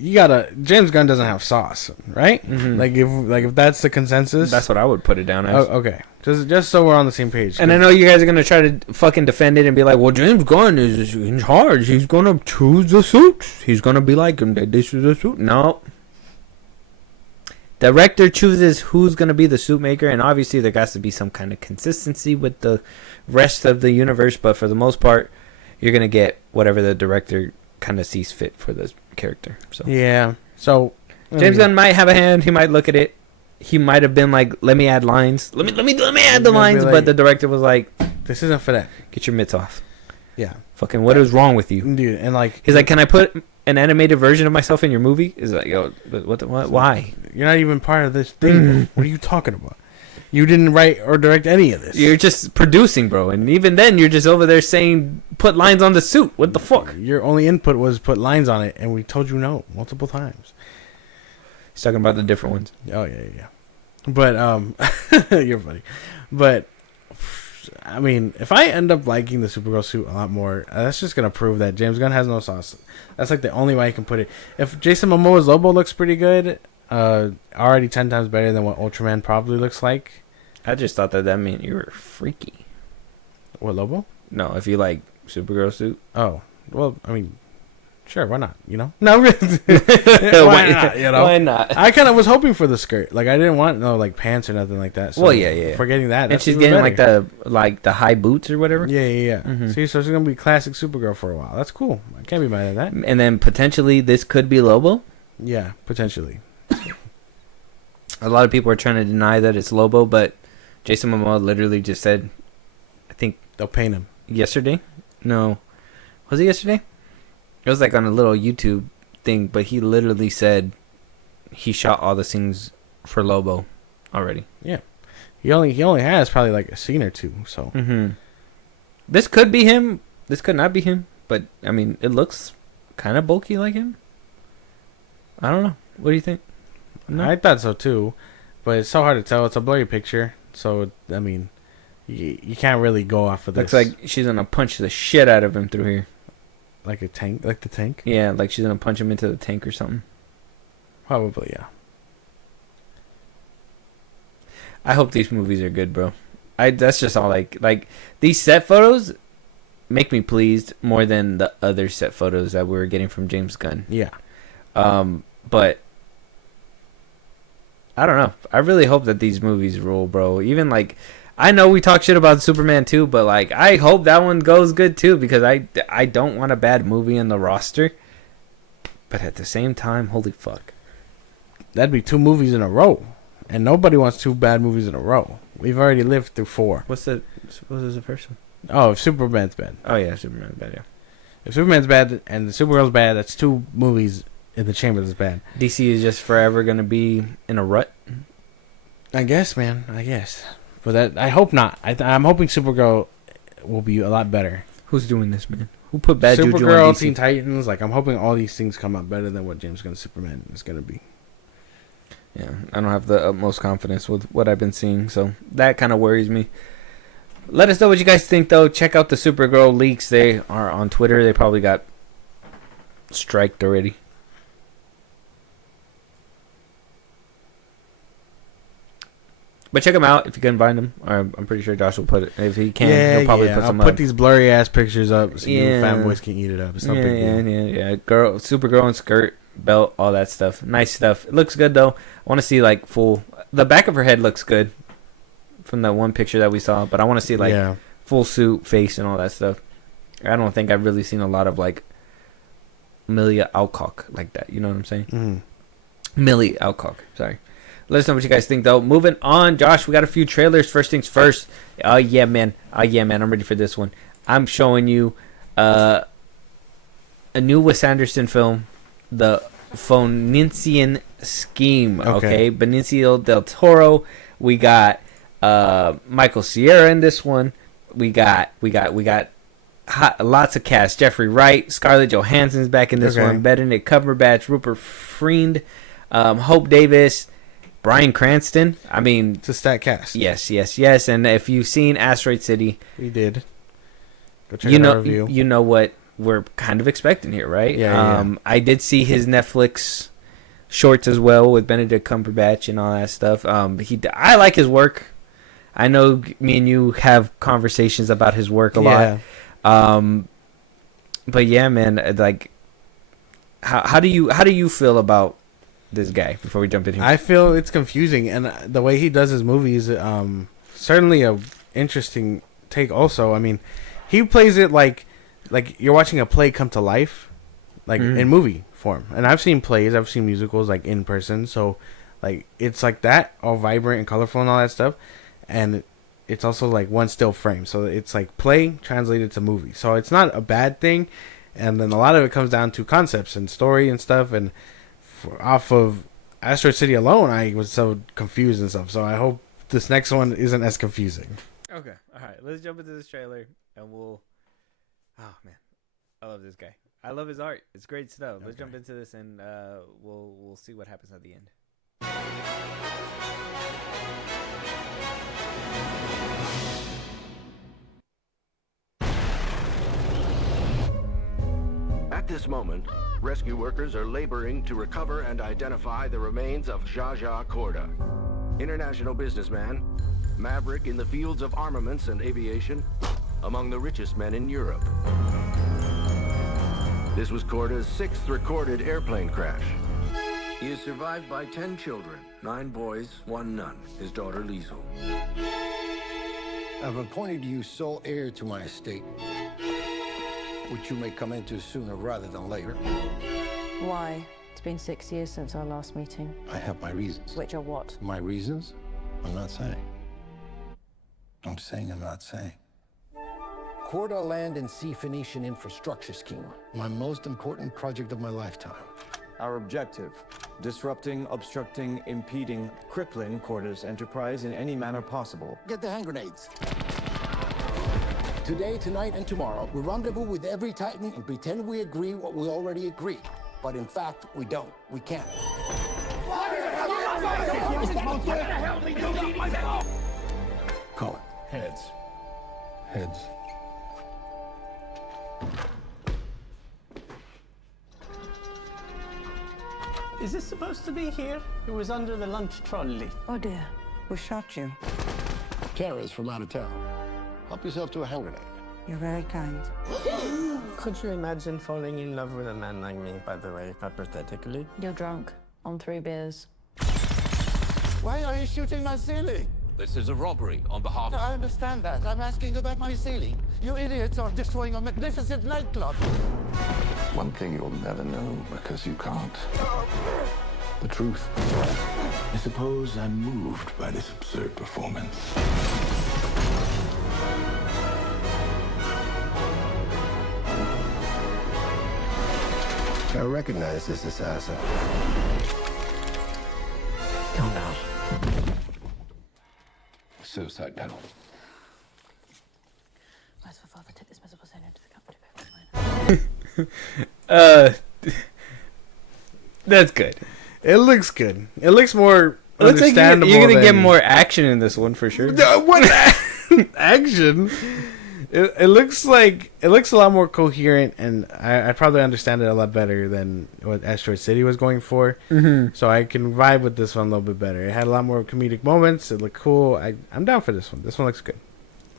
James Gunn doesn't have sauce, right? Mm-hmm. If that's the consensus, That's what I would put it down as. okay. Just so we're on the same page. And I know you guys are gonna try to fucking defend it and be like, "Well, James Gunn is in charge. He's gonna choose the suits. He's gonna be like, this is the suit." No. Director chooses who's gonna be the suit maker, and obviously there has to be some kind of consistency with the rest of the universe. But for the most part, you're gonna get whatever the director kind of sees fit for the character. So yeah. So James Gunn might have a hand. He might look at it. He might have been like, "Let me add lines. Let me add the lines." like, But the director was like, "This isn't for that. Get your mitts off." Yeah. Fucking what is wrong with you, Dude? And like, he's like, "Can I put an animated version of myself in your movie?" Is like, "Yo, but what? Why? You're not even part of this thing. What are you talking about? You didn't write or direct any of this. You're just producing, bro. And even then, you're just over there saying, put lines on the suit. What the fuck?" Your only input was put lines on it, and we told you no multiple times. He's talking about the different ones. Oh yeah. But you're funny. But I mean, if I end up liking the Supergirl suit a lot more, that's just gonna prove that James Gunn has no sauce. That's like the only way I can put it. If Jason Momoa's Lobo looks pretty good, already 10 times better than what Ultraman probably looks like. I just thought that meant you were freaky. What, Lobo? No, if you like Supergirl suit. Oh, well, I mean, sure, why not? You know, no, why not? You know, why not? I kind of was hoping for the skirt. Like, I didn't want no like pants or nothing like that. So well, yeah. Forgetting that, and she's getting like the high boots or whatever. Yeah. Mm-hmm. See, so she's gonna be classic Supergirl for a while. That's cool. I can't be mad at that. And then potentially this could be Lobo. Yeah, potentially. A lot of people are trying to deny that it's Lobo, but Jason Momoa literally just said, I think they'll paint him yesterday. No, was it yesterday? It was like on a little YouTube thing, but he literally said he shot all the scenes for Lobo already. Yeah, he only has probably like a scene or two. So this could be him. This could not be him. But I mean, it looks kind of bulky like him. I don't know. What do you think? No? I thought so too, but it's so hard to tell. It's a blurry picture, so I mean, you can't really go off of this. Looks like she's gonna punch the shit out of him through here. Like a tank, like the tank. Yeah, like she's gonna punch him into the tank or something. Probably, yeah. I hope these movies are good, bro. That's just all like these set photos make me pleased more than the other set photos that we were getting from James Gunn. Yeah. But I don't know. I really hope that these movies rule, bro. Even like, I know we talk shit about Superman 2, but like, I hope that one goes good too, because I don't want a bad movie in the roster. But at the same time, holy fuck. That'd be 2 movies in a row. And nobody wants 2 bad movies in a row. We've already lived through 4. What was the first one? Oh, if Superman's bad. Oh yeah, Superman's bad, yeah. If Superman's bad and the Supergirl's bad, that's 2 movies in the chamber that's bad. DC is just forever gonna be in a rut. I guess, man. I guess. But that, I hope not. I'm hoping Supergirl will be a lot better. Who's doing this, man? Who put bad juju on Supergirl, DC? Teen Titans. Like, I'm hoping all these things come out better than what James Gunn's Superman is gonna be. Yeah, I don't have the utmost confidence with what I've been seeing, so that kind of worries me. Let us know what you guys think, though. Check out the Supergirl leaks. They are on Twitter. They probably got striked already. But check them out if you can find them. I'm pretty sure Josh will put it. If he can, he'll probably put some I'll up. put these blurry ass pictures up so you fanboys can eat it up. It's no big deal. Yeah. Supergirl and skirt, belt, all that stuff. Nice stuff. It looks good though. I want to see like full. The back of her head looks good from that one picture that we saw, but I want to see like full suit, face, and all that stuff. I don't think I've really seen a lot of like Amelia Alcock like that. You know what I'm saying? Mm-hmm. Millie Alcock. Sorry. Let us know what you guys think, though. Moving on, Josh, we got a few trailers. First things first. Oh, yeah, man. I'm ready for this one. I'm showing you a new Wes Anderson film, The Phoenician Scheme. Okay. Benicio del Toro. We got Michael Cera in this one. We got lots of cast. Jeffrey Wright, Scarlett Johansson's back in this one. Benedict Cumberbatch, Rupert Friend, Hope Davis, Bryan Cranston. I mean, it's a stat cast. Yes. And if you've seen Asteroid City, we did. Go check out our review. You know what we're kind of expecting here, right? Yeah. I did see his Netflix shorts as well with Benedict Cumberbatch and all that stuff. I like his work. I know me and you have conversations about his work a lot. But yeah, man, like, how do you feel about this guy before we jump in here? I feel it's confusing, and the way he does his movies, certainly a interesting take. Also, I mean, he plays it like you're watching a play come to life, like in movie form. And I've seen plays, I've seen musicals like in person, so like it's like that, all vibrant and colorful and all that stuff. And it's also like one still frame, so it's like play translated to movie. So it's not a bad thing. And then a lot of it comes down to concepts and story and stuff. And off of Asteroid City alone, I was so confused and stuff. So I hope this next one isn't as confusing. Okay, all right, let's jump into this trailer and we'll. Oh man, I love this guy. I love his art. It's great stuff. Let's jump into this and we'll see what happens at the end. At this moment, rescue workers are laboring to recover and identify the remains of Zsa Korda, international businessman, maverick in the fields of armaments and aviation, among the richest men in Europe. This was Korda's 6th recorded airplane crash. He is survived by 10 children, 9 boys, 1 nun, his daughter Liesel. I've appointed you sole heir to my estate, which you may come into sooner rather than later. Why? It's been 6 years since our last meeting. I have my reasons. Which are what? My reasons? I'm not saying. I'm saying I'm not saying. Korda Land and Sea Phoenician Infrastructure Scheme, my most important project of my lifetime. Our objective, disrupting, obstructing, impeding, crippling Korda's enterprise in any manner possible. Get the hand grenades. Today, tonight, and tomorrow, we rendezvous with every Titan and pretend we agree what we already agreed. But in fact, we don't. We can't. Call it. Heads. Heads. Is this supposed to be here? It was under the lunch trolley. Oh dear, who shot you? Kara's from out of town. Help yourself to a hand grenade. You're very kind. Could you imagine falling in love with a man like me, by the way, hypothetically? You're drunk on 3 beers. Why are you shooting my ceiling? This is a robbery on behalf of... I understand that. I'm asking about my ceiling. You idiots are destroying a magnificent nightclub. One thing you'll never know because you can't. The truth. I suppose I'm moved by this absurd performance. I recognize this assassin. Go now. Suicide pedal. Where's the father? Take this miserable sin into the company. That's good. It looks good. It looks more It looks like understandable. you're gonna get more action in this one for sure. What action? It looks like it looks a lot more coherent, and I probably understand it a lot better than what Asteroid City was going for. Mhm. So I can vibe with this one a little bit better. It had a lot more comedic moments. It looked cool. I'm down for this one. This one looks good.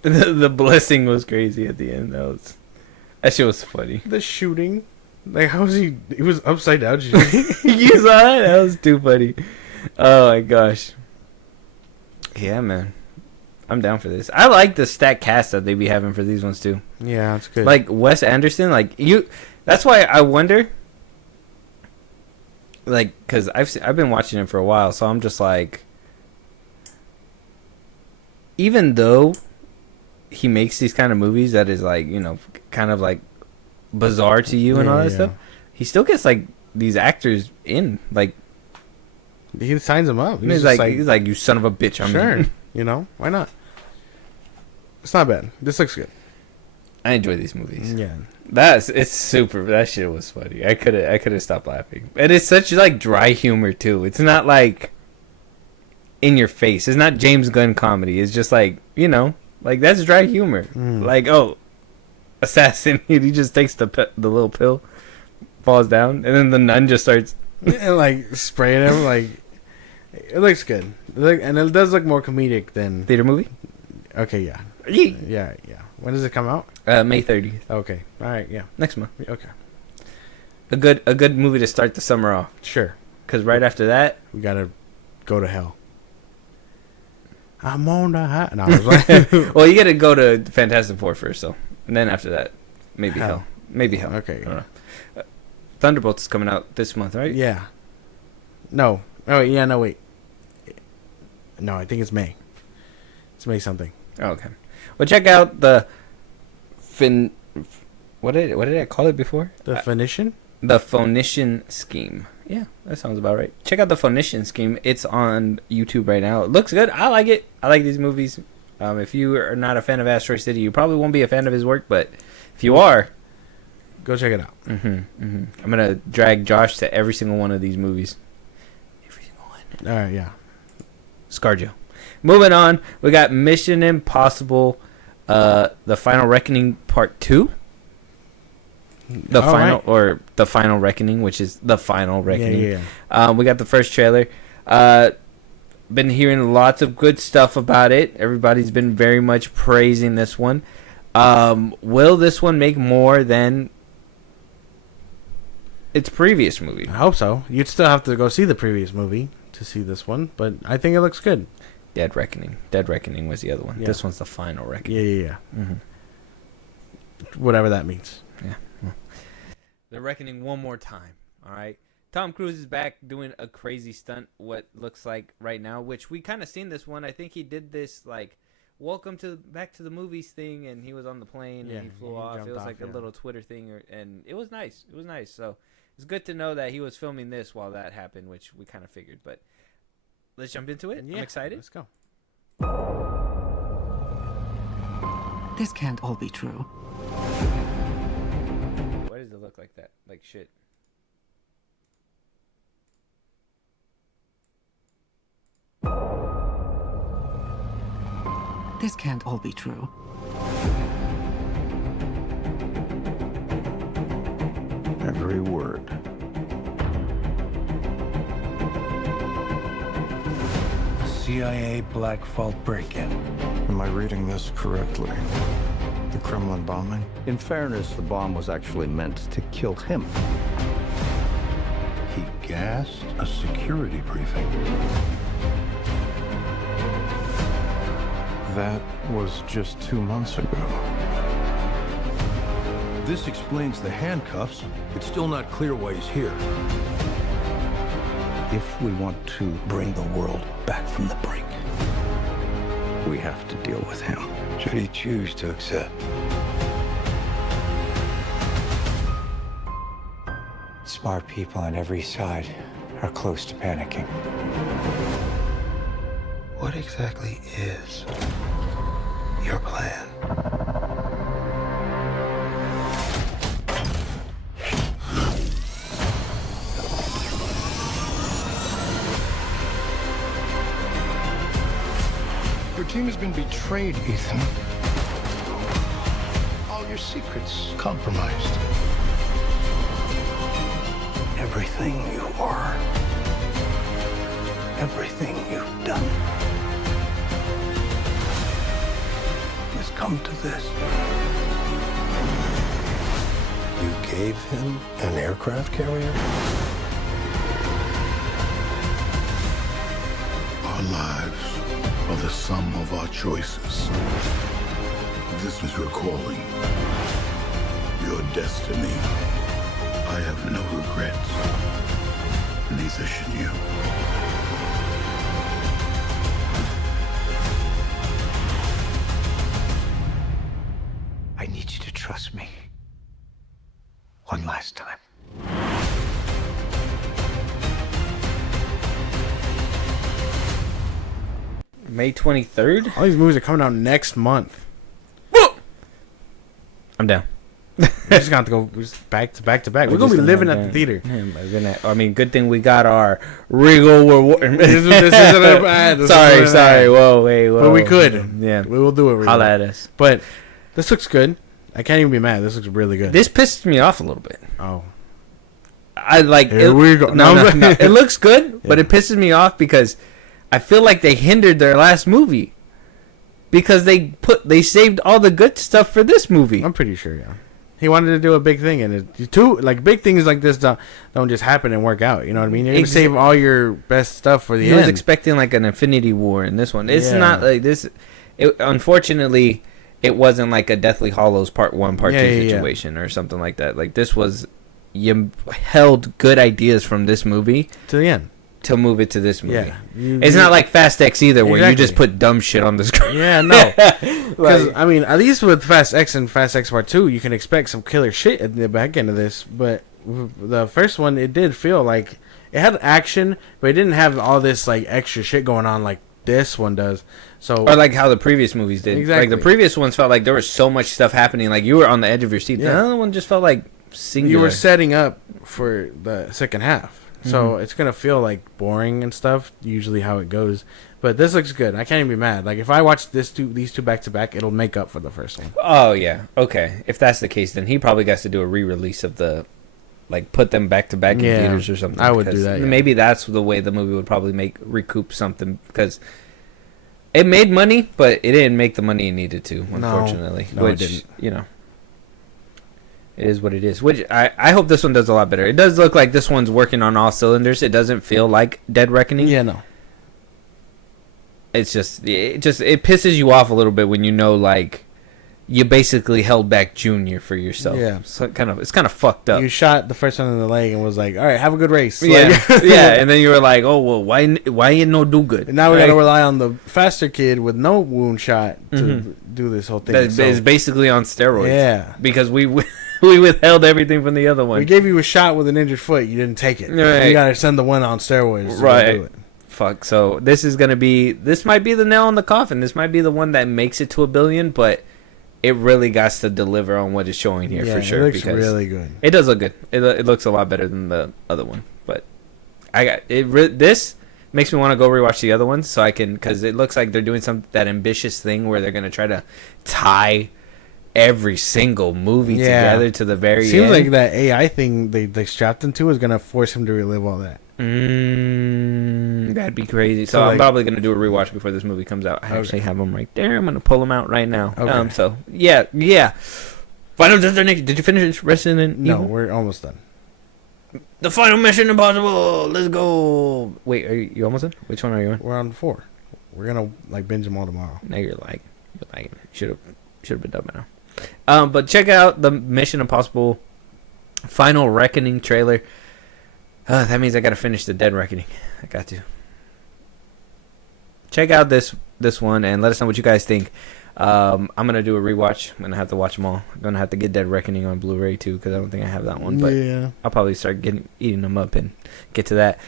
The blessing was crazy at the end. That shit was funny. The shooting, like how was he? He was upside down shooting. You saw that? That was too funny. Oh my gosh. Yeah, man. I'm down for this. I like the stacked cast that they be having for these ones too. Yeah, it's good. Like Wes Anderson, like you. That's why I wonder. Like, cause I've been watching him for a while, so I'm just like, even though he makes these kind of movies that is like, you know, kind of like bizarre to you and all that stuff, he still gets like these actors in. Like, he signs them up. He's like, you son of a bitch. I'm sure. in. You know, why not? It's not bad. This looks good. I enjoy these movies. Yeah. It's super. That shit was funny. I could have stopped laughing. And it's such like dry humor too. It's not like in your face. It's not James Gunn comedy. It's just like, you know, like that's dry humor. Like, oh, assassin. He just takes the little pill, falls down, and then the nun just starts and like spraying him. Like it looks good. And it does look more comedic than theater movie. Okay, yeah, Yeet. yeah. When does it come out? May 30th. Okay, all right, yeah, next month. Okay, a good movie to start the summer off. Sure, because right after that we gotta go to hell. I'm on the high. No, I was like, well, you gotta go to Fantastic Four first, so and then after that, maybe Hell. hell. Maybe hell. Okay. I don't know. Thunderbolts is coming out this month, right? Yeah. No. Oh yeah. No wait. No, I think it's May. It's May something. Oh, okay. Well, check out the What did I call it before? The Phoenician. The Phoenician Scheme. Yeah, that sounds about right. Check out the Phoenician Scheme. It's on YouTube right now. It looks good. I like it. I like these movies. If you are not a fan of Asteroid City, you probably won't be a fan of his work. But if you are, go check it out. I'm gonna drag Josh to every single one of these movies. Every single one. All right. Yeah. ScarJo. Moving on, we got Mission Impossible, The Final Reckoning Part 2. The Final Reckoning, which is The Final Reckoning. Yeah. We got the first trailer. Been hearing lots of good stuff about it. Everybody's been very much praising this one. Will this one make more than its previous movie? I hope so. You'd still have to go see the previous movie to see this one, but I think it looks good. Dead Reckoning. Dead Reckoning was the other one. Yeah. This one's The Final Reckoning. Yeah. Whatever that means. Yeah. They're reckoning one more time. All right. Tom Cruise is back doing a crazy stunt. What looks like right now, which we kind of seen this one. I think he did this like "Welcome to back to the movies" thing, and he was on the plane and he flew off. It was like a little Twitter thing, and it was nice. It was nice. So it's good to know that he was filming this while that happened, which we kind of figured. But let's jump into it. Yeah, I'm excited. Let's go. This can't all be true. Why does it look like that? Like shit. This can't all be true. Every word. CIA Black Vault break-in. Am I reading this correctly? The Kremlin bombing? In fairness, the bomb was actually meant to kill him. He gassed a security briefing. That was just 2 months ago. This explains the handcuffs. It's still not clear why he's here. If we want to bring the world back from the brink, we have to deal with him. Should he choose to accept? Smart people on every side are close to panicking. What exactly is your plan? Your team has been betrayed, Ethan. All your secrets compromised. Everything you are, everything you've done, has come to this. You gave him an aircraft carrier? Our lives are the sum of our choices. This is your calling, your destiny. I have no regrets. Neither should you. I need you to trust me. One last time. May 23rd. All these movies are coming out next month. I'm down. We just got to go back to back to back. We're gonna be living at the theater. I mean, good thing we got our Regal reward. This isn't a bad. Sorry. Whoa, wait, whoa. But we could. Yeah, we will do it. Holla at us. But this looks good. I can't even be mad. This looks really good. This pissed me off a little bit. Oh. I like Here we go. No, it looks good, but Yeah. it pisses me off because I feel like they hindered their last movie because they saved all the good stuff for this movie. I'm pretty sure, yeah. He wanted to do a big thing, and big things like this don't just happen and work out. You know what I mean? You're gonna save all your best stuff for the He end. was expecting like an Infinity War in this one. It's Yeah. not like this. Unfortunately, it wasn't like a Deathly Hallows Part 1, Part 2 situation or something like that. Like this was, you held good ideas from this movie to the end to move it to this movie. Yeah. It's not like Fast X either, where you Exactly. just put dumb shit on the screen. Yeah, no. Because, Like- I mean, at least with Fast X and Fast X Part 2, you can expect some killer shit at the back end of this. But the first one, it did feel like it had action, but it didn't have all this, like, extra shit going on like this one does. So Or like how the previous movies did. Exactly. Like the previous ones felt like there was so much stuff happening. Like you were on the edge of your seat. Yeah. The other one just felt like singular. you were setting up for the second half. So Mhm. it's going to feel, like, boring and stuff, usually how it goes. But this looks good. I can't even be mad. Like, if I watch these two back-to-back, it'll make up for the first one. Oh yeah, okay. If that's the case, then he probably got to do a re-release of the, like, put them back to back in Yeah, theaters or something. I would do because that, yeah. Maybe that's the way the movie would probably recoup something because it made money, but it didn't make the money it needed to. Unfortunately, No, it which didn't. you know, it is what it is. Which I hope this one does a lot better. It does look like this one's working on all cylinders. It doesn't feel like Dead Reckoning. Yeah, no. It's just it pisses you off a little bit when you know like you basically held back Junior for yourself. Yeah. So it's kind of fucked up. You shot the first one in the leg and was like, all right, have a good race. Yeah, Like- yeah, and then you were like, oh well, why you no do good? And now we Right? got to rely on the faster kid with no wound shot to Mhm. do this whole thing. That So is basically on steroids. Yeah. because we withheld everything from the other one. we gave you a shot with an injured foot. You didn't take it. Right. You got to send the one on steroids. To Right. Do it. Fuck. So this might be the nail in the coffin. This might be the one that makes it to $1 billion, but it really got to deliver on what it's showing here Yeah, for it sure. looks because really good. It does look good. It looks a lot better than the other one. But I got it. This makes me want to go rewatch the other ones so I can, because it looks like they're doing that ambitious thing where they're gonna try to tie every single movie together to the very Seems end. like that AI thing they strapped him to is going to force him to relive all that. That'd be crazy. So So, I'm like- probably gonna do a rewatch before this movie comes out. I actually have them right there. I'm gonna pull them out right now. Okay. So yeah. Final Destination. Did you finish Resident No, Evil? we're almost done. The final Mission Impossible. Let's go. Wait, are you almost done? Which one are you on? We're on 4. We're going to binge them all tomorrow. Now you're like should have been done by now. But check out the Mission Impossible Final Reckoning trailer. That means I gotta finish the Dead Reckoning. I got to. Check out this one and let us know what you guys think. I'm gonna do a rewatch. I'm gonna have to watch them all. I'm gonna have to get Dead Reckoning on Blu-ray too because I don't think I have that one. But Yeah. I'll probably start eating them up and get to that.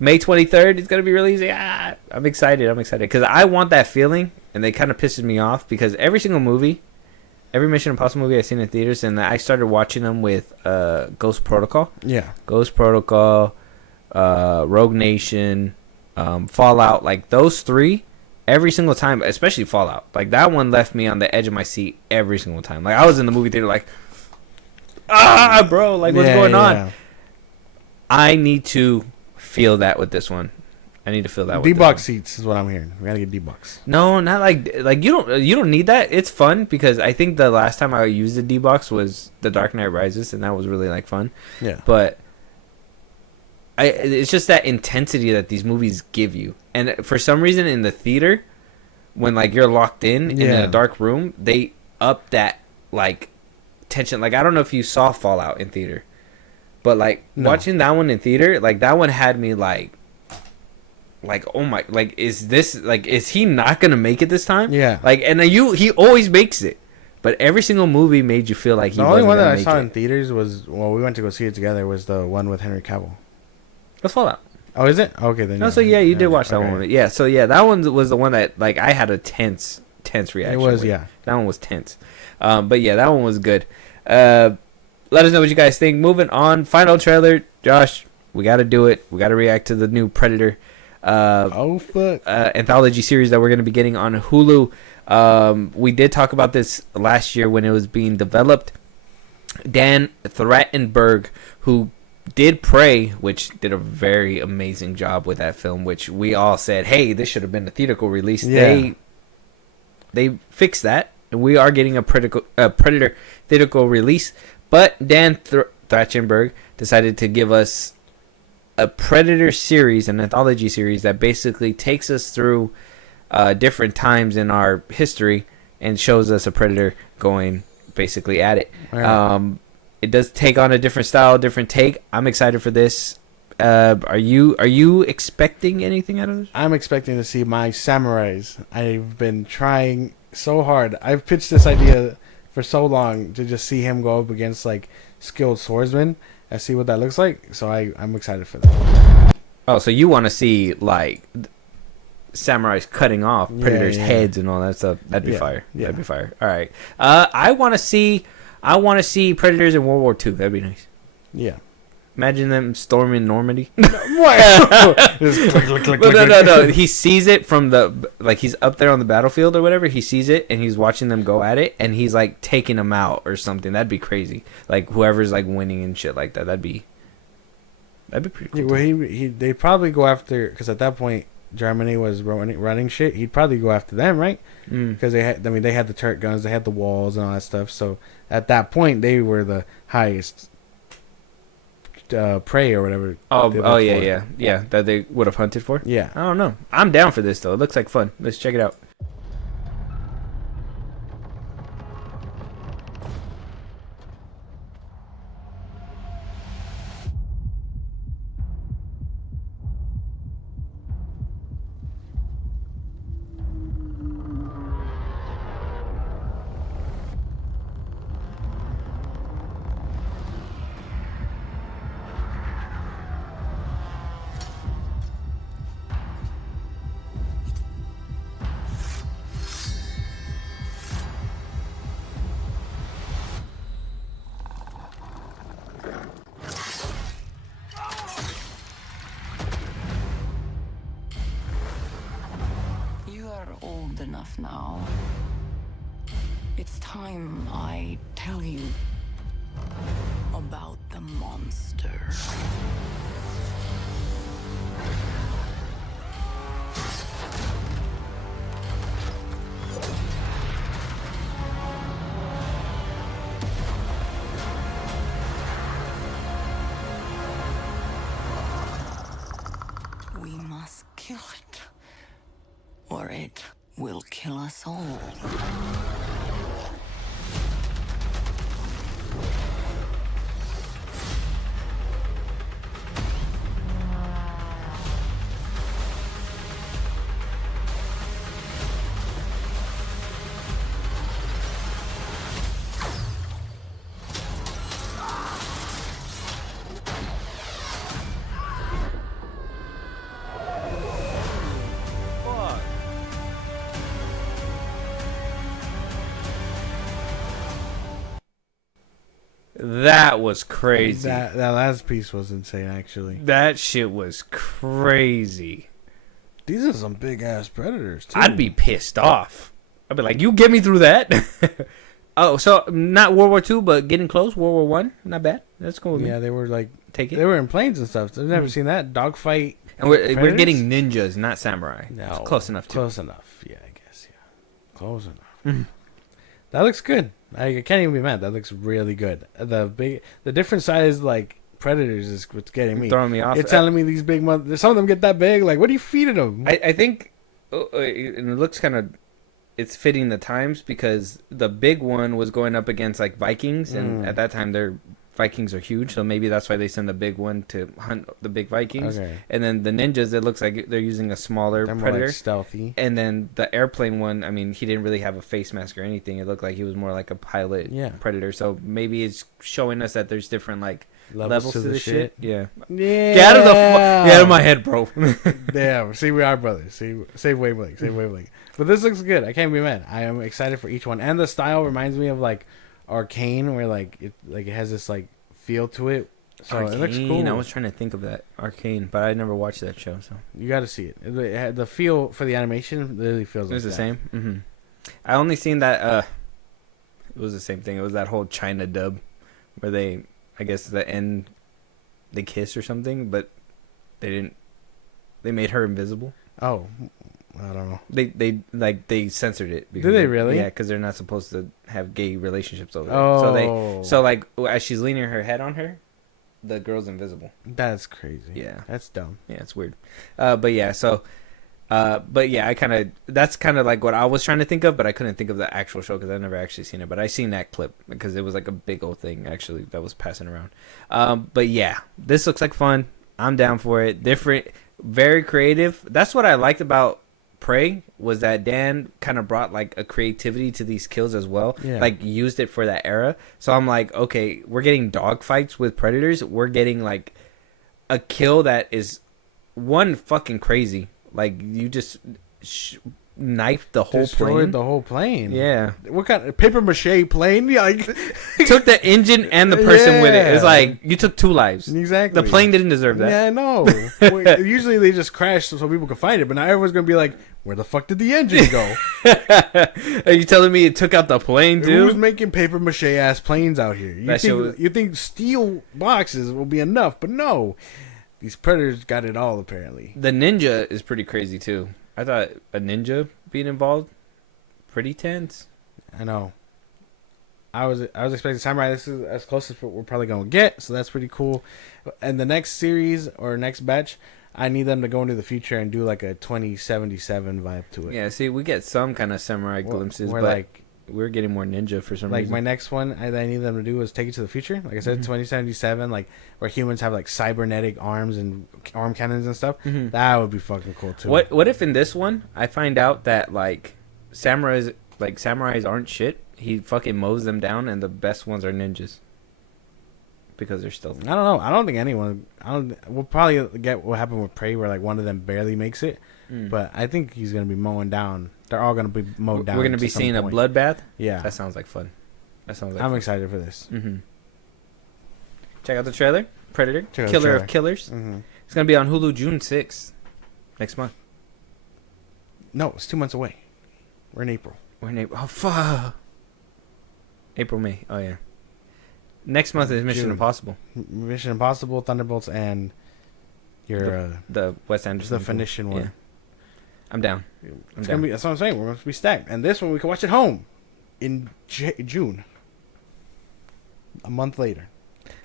May 23rd, it's gonna be released. I'm excited. Because I want that feeling, and they kind of pisses me off because every single movie, every Mission Impossible movie I've seen in theaters, and I started watching them with Ghost Protocol. Yeah. Ghost Protocol, Rogue Nation, Fallout, like those three, every single time, especially Fallout, like that one left me on the edge of my seat every single time. Like I was in the movie theater like, bro, like what's going on? I need to feel that with this one. I need to feel that with this one. D-box seats is what I'm hearing. We got to get D-box. No, not like you don't need that. It's fun because I think the last time I used the D-box was The Dark Knight Rises, and that was really like fun. Yeah. But it's just that intensity that these movies give you, and for some reason in the theater, when like you're locked in Yeah. a dark room, they up that like tension. Like I don't know if you saw Fallout in theater, but like No. watching that one in theater, like that one had me like oh my, like is he not gonna make it this time? Yeah. Like and he always makes it, but every single movie made you feel like he The only wasn't one that gonna I make saw it. in theaters was, well, we went to go see it together, was the one with Henry Cavill. That's Fallout. Oh, is it? Okay, then. No, so yeah, you did watch that Okay. one. Yeah, so yeah, that one was the one that like I had a tense reaction. It was, with. yeah. That one was tense. But yeah, that one was good. Let us know what you guys think. Moving on, final trailer. Josh, we got to do it. We got to react to the new Predator. anthology series that we're going to be getting on Hulu. We did talk about this last year when it was being developed. Dan Trachtenberg, who did Prey, which did a very amazing job with that film, which we all said, hey, this should have been a theatrical release. Yeah. They fixed that, and we are getting a Predator theatrical release. But Dan Trachtenberg decided to give us a Predator series, an anthology series that basically takes us through different times in our history and shows us a Predator going basically at it. Right. It does take on a different style, different take. I'm excited for this. Are you expecting anything out of this? I'm expecting to see my samurais. I've been trying so hard. I've pitched this idea for so long to just see him go up against like skilled swordsmen and see what that looks like. So I'm excited for that. Oh, so you want to see like samurais cutting off predators' heads and all that stuff? That'd be fire. Yeah. That'd be fire. All right. I want to see predators in World War II. That'd be nice. Yeah. Imagine them storming Normandy. Just click, click, No. He sees it from he's up there on the battlefield or whatever. He sees it and he's watching them go at it, and he's like taking them out or something. That'd be crazy. Like whoever's like winning and shit like that. That'd be pretty cool. Yeah, well, they'd probably go after, because at that point Germany was running shit. He'd probably go after them, right? Because they had the turret guns, they had the walls and all that stuff. So at that point, they were the highest prey or whatever. Yeah. That they would have hunted for. Yeah, I don't know. I'm down for this though. It looks like fun. Let's check it out. Old enough now. It's time I tell you about the monster. We must kill it, or it will kill us all. That was crazy. That last piece was insane, actually. That shit was crazy. These are some big ass predators too. I'd be pissed off. I'd be like, you get me through that. Oh, so not World War II, but getting close. World War One, not bad. That's cool with me. Yeah, they were like Take it. They were in planes and stuff. I've never seen that dogfight. And we're getting ninjas, not samurai. No, it's close enough. Close enough. Yeah, I guess. Yeah, close enough. That looks good. I can't even be mad. That looks really good. The different size like predators is what's getting me. Throwing me off. You're telling me these big some of them get that big. Like, what are you feeding them? I think, and it looks kind of, it's fitting the times because the big one was going up against like Vikings, and at that time their Vikings are huge, so maybe that's why they send the big one to hunt the big Vikings. Okay. And then the ninjas, it looks like they're using a smaller They're more, predator, like, stealthy. And then the airplane one, I mean, he didn't really have a face mask or anything. It looked like he was more like a pilot predator. So maybe it's showing us that there's different like levels to this shit. Yeah. Get out of my head, bro. Yeah. See, we are brothers. See, save wavelength. Save wavelength. But this looks good. I can't be mad. I am excited for each one, and the style reminds me of like Arcane, where like it has this like feel to it So it looks Arcane, cool. I was trying to think of that Arcane, but I never watched that show. So You got to see it. The feel for the animation really feels it was like the that. same. I only seen that. It was the same thing. It was that whole China dub, where they, I guess, the end, they kiss or something, but they didn't. They made her invisible. Oh, I don't know. They censored it. Did they really? Yeah, because they're not supposed to have gay relationships over there. Oh. So like as she's leaning her head on her, the girl's invisible. That's crazy. Yeah, that's dumb. Yeah, it's weird. But yeah, I kind of, that's kind of like what I was trying to think of, but I couldn't think of the actual show because I've never actually seen it. But I seen that clip because it was like a big old thing actually that was passing around. But yeah, this looks like fun. I'm down for it. Different, very creative. That's what I liked about Prey, was that Dan kind of brought like a creativity to these kills as well. Yeah. Like used it for that era. So I'm like, okay, we're getting dog fights with predators. We're getting like a kill that is one fucking crazy. Like you just knifed the whole Destroyed plane. the whole plane. Yeah. What kind of paper mache plane? Like Took the engine and the person with it. It's like you took 2 lives. Exactly. The plane didn't deserve that. Yeah, I know. Well, usually they just crash so people can find it, but now everyone's gonna be like, "Where the fuck did the engine go?" Are you telling me it took out the plane, dude? Who's making paper mache ass planes out here? You think steel boxes will be enough, but no. These predators got it all apparently. The ninja is pretty crazy too. I thought a ninja being involved, pretty tense. I know. I was expecting samurai. This is as close as we're probably gonna get, so that's pretty cool. And the next series or next batch, I need them to go into the future and do like a 2077 vibe to it. Yeah, see, we get some kind of samurai glimpses, we're but like, we're getting more ninja for some like reason. my next one I need them to do is take it to the future. Like I said, 2077, like where humans have like cybernetic arms and arm cannons and stuff. That would be fucking cool too. What if in this one I find out that like samurais aren't shit? He fucking mows them down, and the best ones are ninjas because they're still. I don't know. I don't think anyone. We'll probably get what happened with Prey, where like one of them barely makes it. But I think he's gonna be mowing down. They're all gonna be mowed down. We're gonna be seeing a bloodbath. Yeah, that sounds like fun. I'm excited for this. Check out the trailer. Predator, Check out the Killer trailer. of Killers. It's gonna be on Hulu June 6th, next month. No, it's 2 months away. We're in April. Oh fuck. April, May. Oh yeah. Next month is Mission June. Impossible. Mission Impossible, Thunderbolts, and your the Wes Anderson. the Phoenician one. Yeah. I'm down. Gonna be, that's what I'm saying. We're going to be stacked. And this one we can watch at home in June. A month later.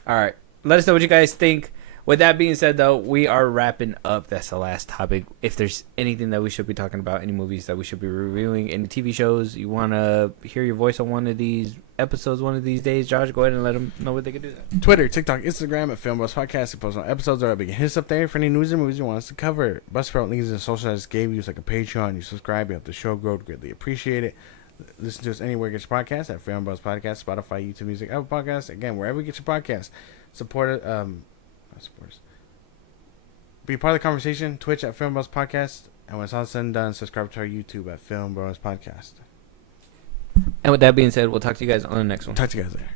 All right. Let us know what you guys think. With that being said, though, we are wrapping up. That's the last topic. If there's anything that we should be talking about, any movies that we should be reviewing, any TV shows, you want to hear your voice on one of these episodes one of these days, Josh, go ahead and let them know what they can do that. Twitter, TikTok, Instagram at FilmBros Podcast. We post on episodes or big hits up there for any news or movies you want us to cover. Buzzsprout links and social I just gave you. It's like a Patreon. You subscribe, you help the show grow. Greatly appreciate it. Listen to us anywhere you get your podcast at FilmBros Podcast, Spotify, YouTube Music, Apple Podcasts. Again, wherever you get your podcast. Support it. Support us. Be part of the conversation. Twitch at FilmBros Podcast. And when it's all said and done, subscribe to our YouTube at FilmBros Podcast. And with that being said, we'll talk to you guys on the next one. Talk to you guys later.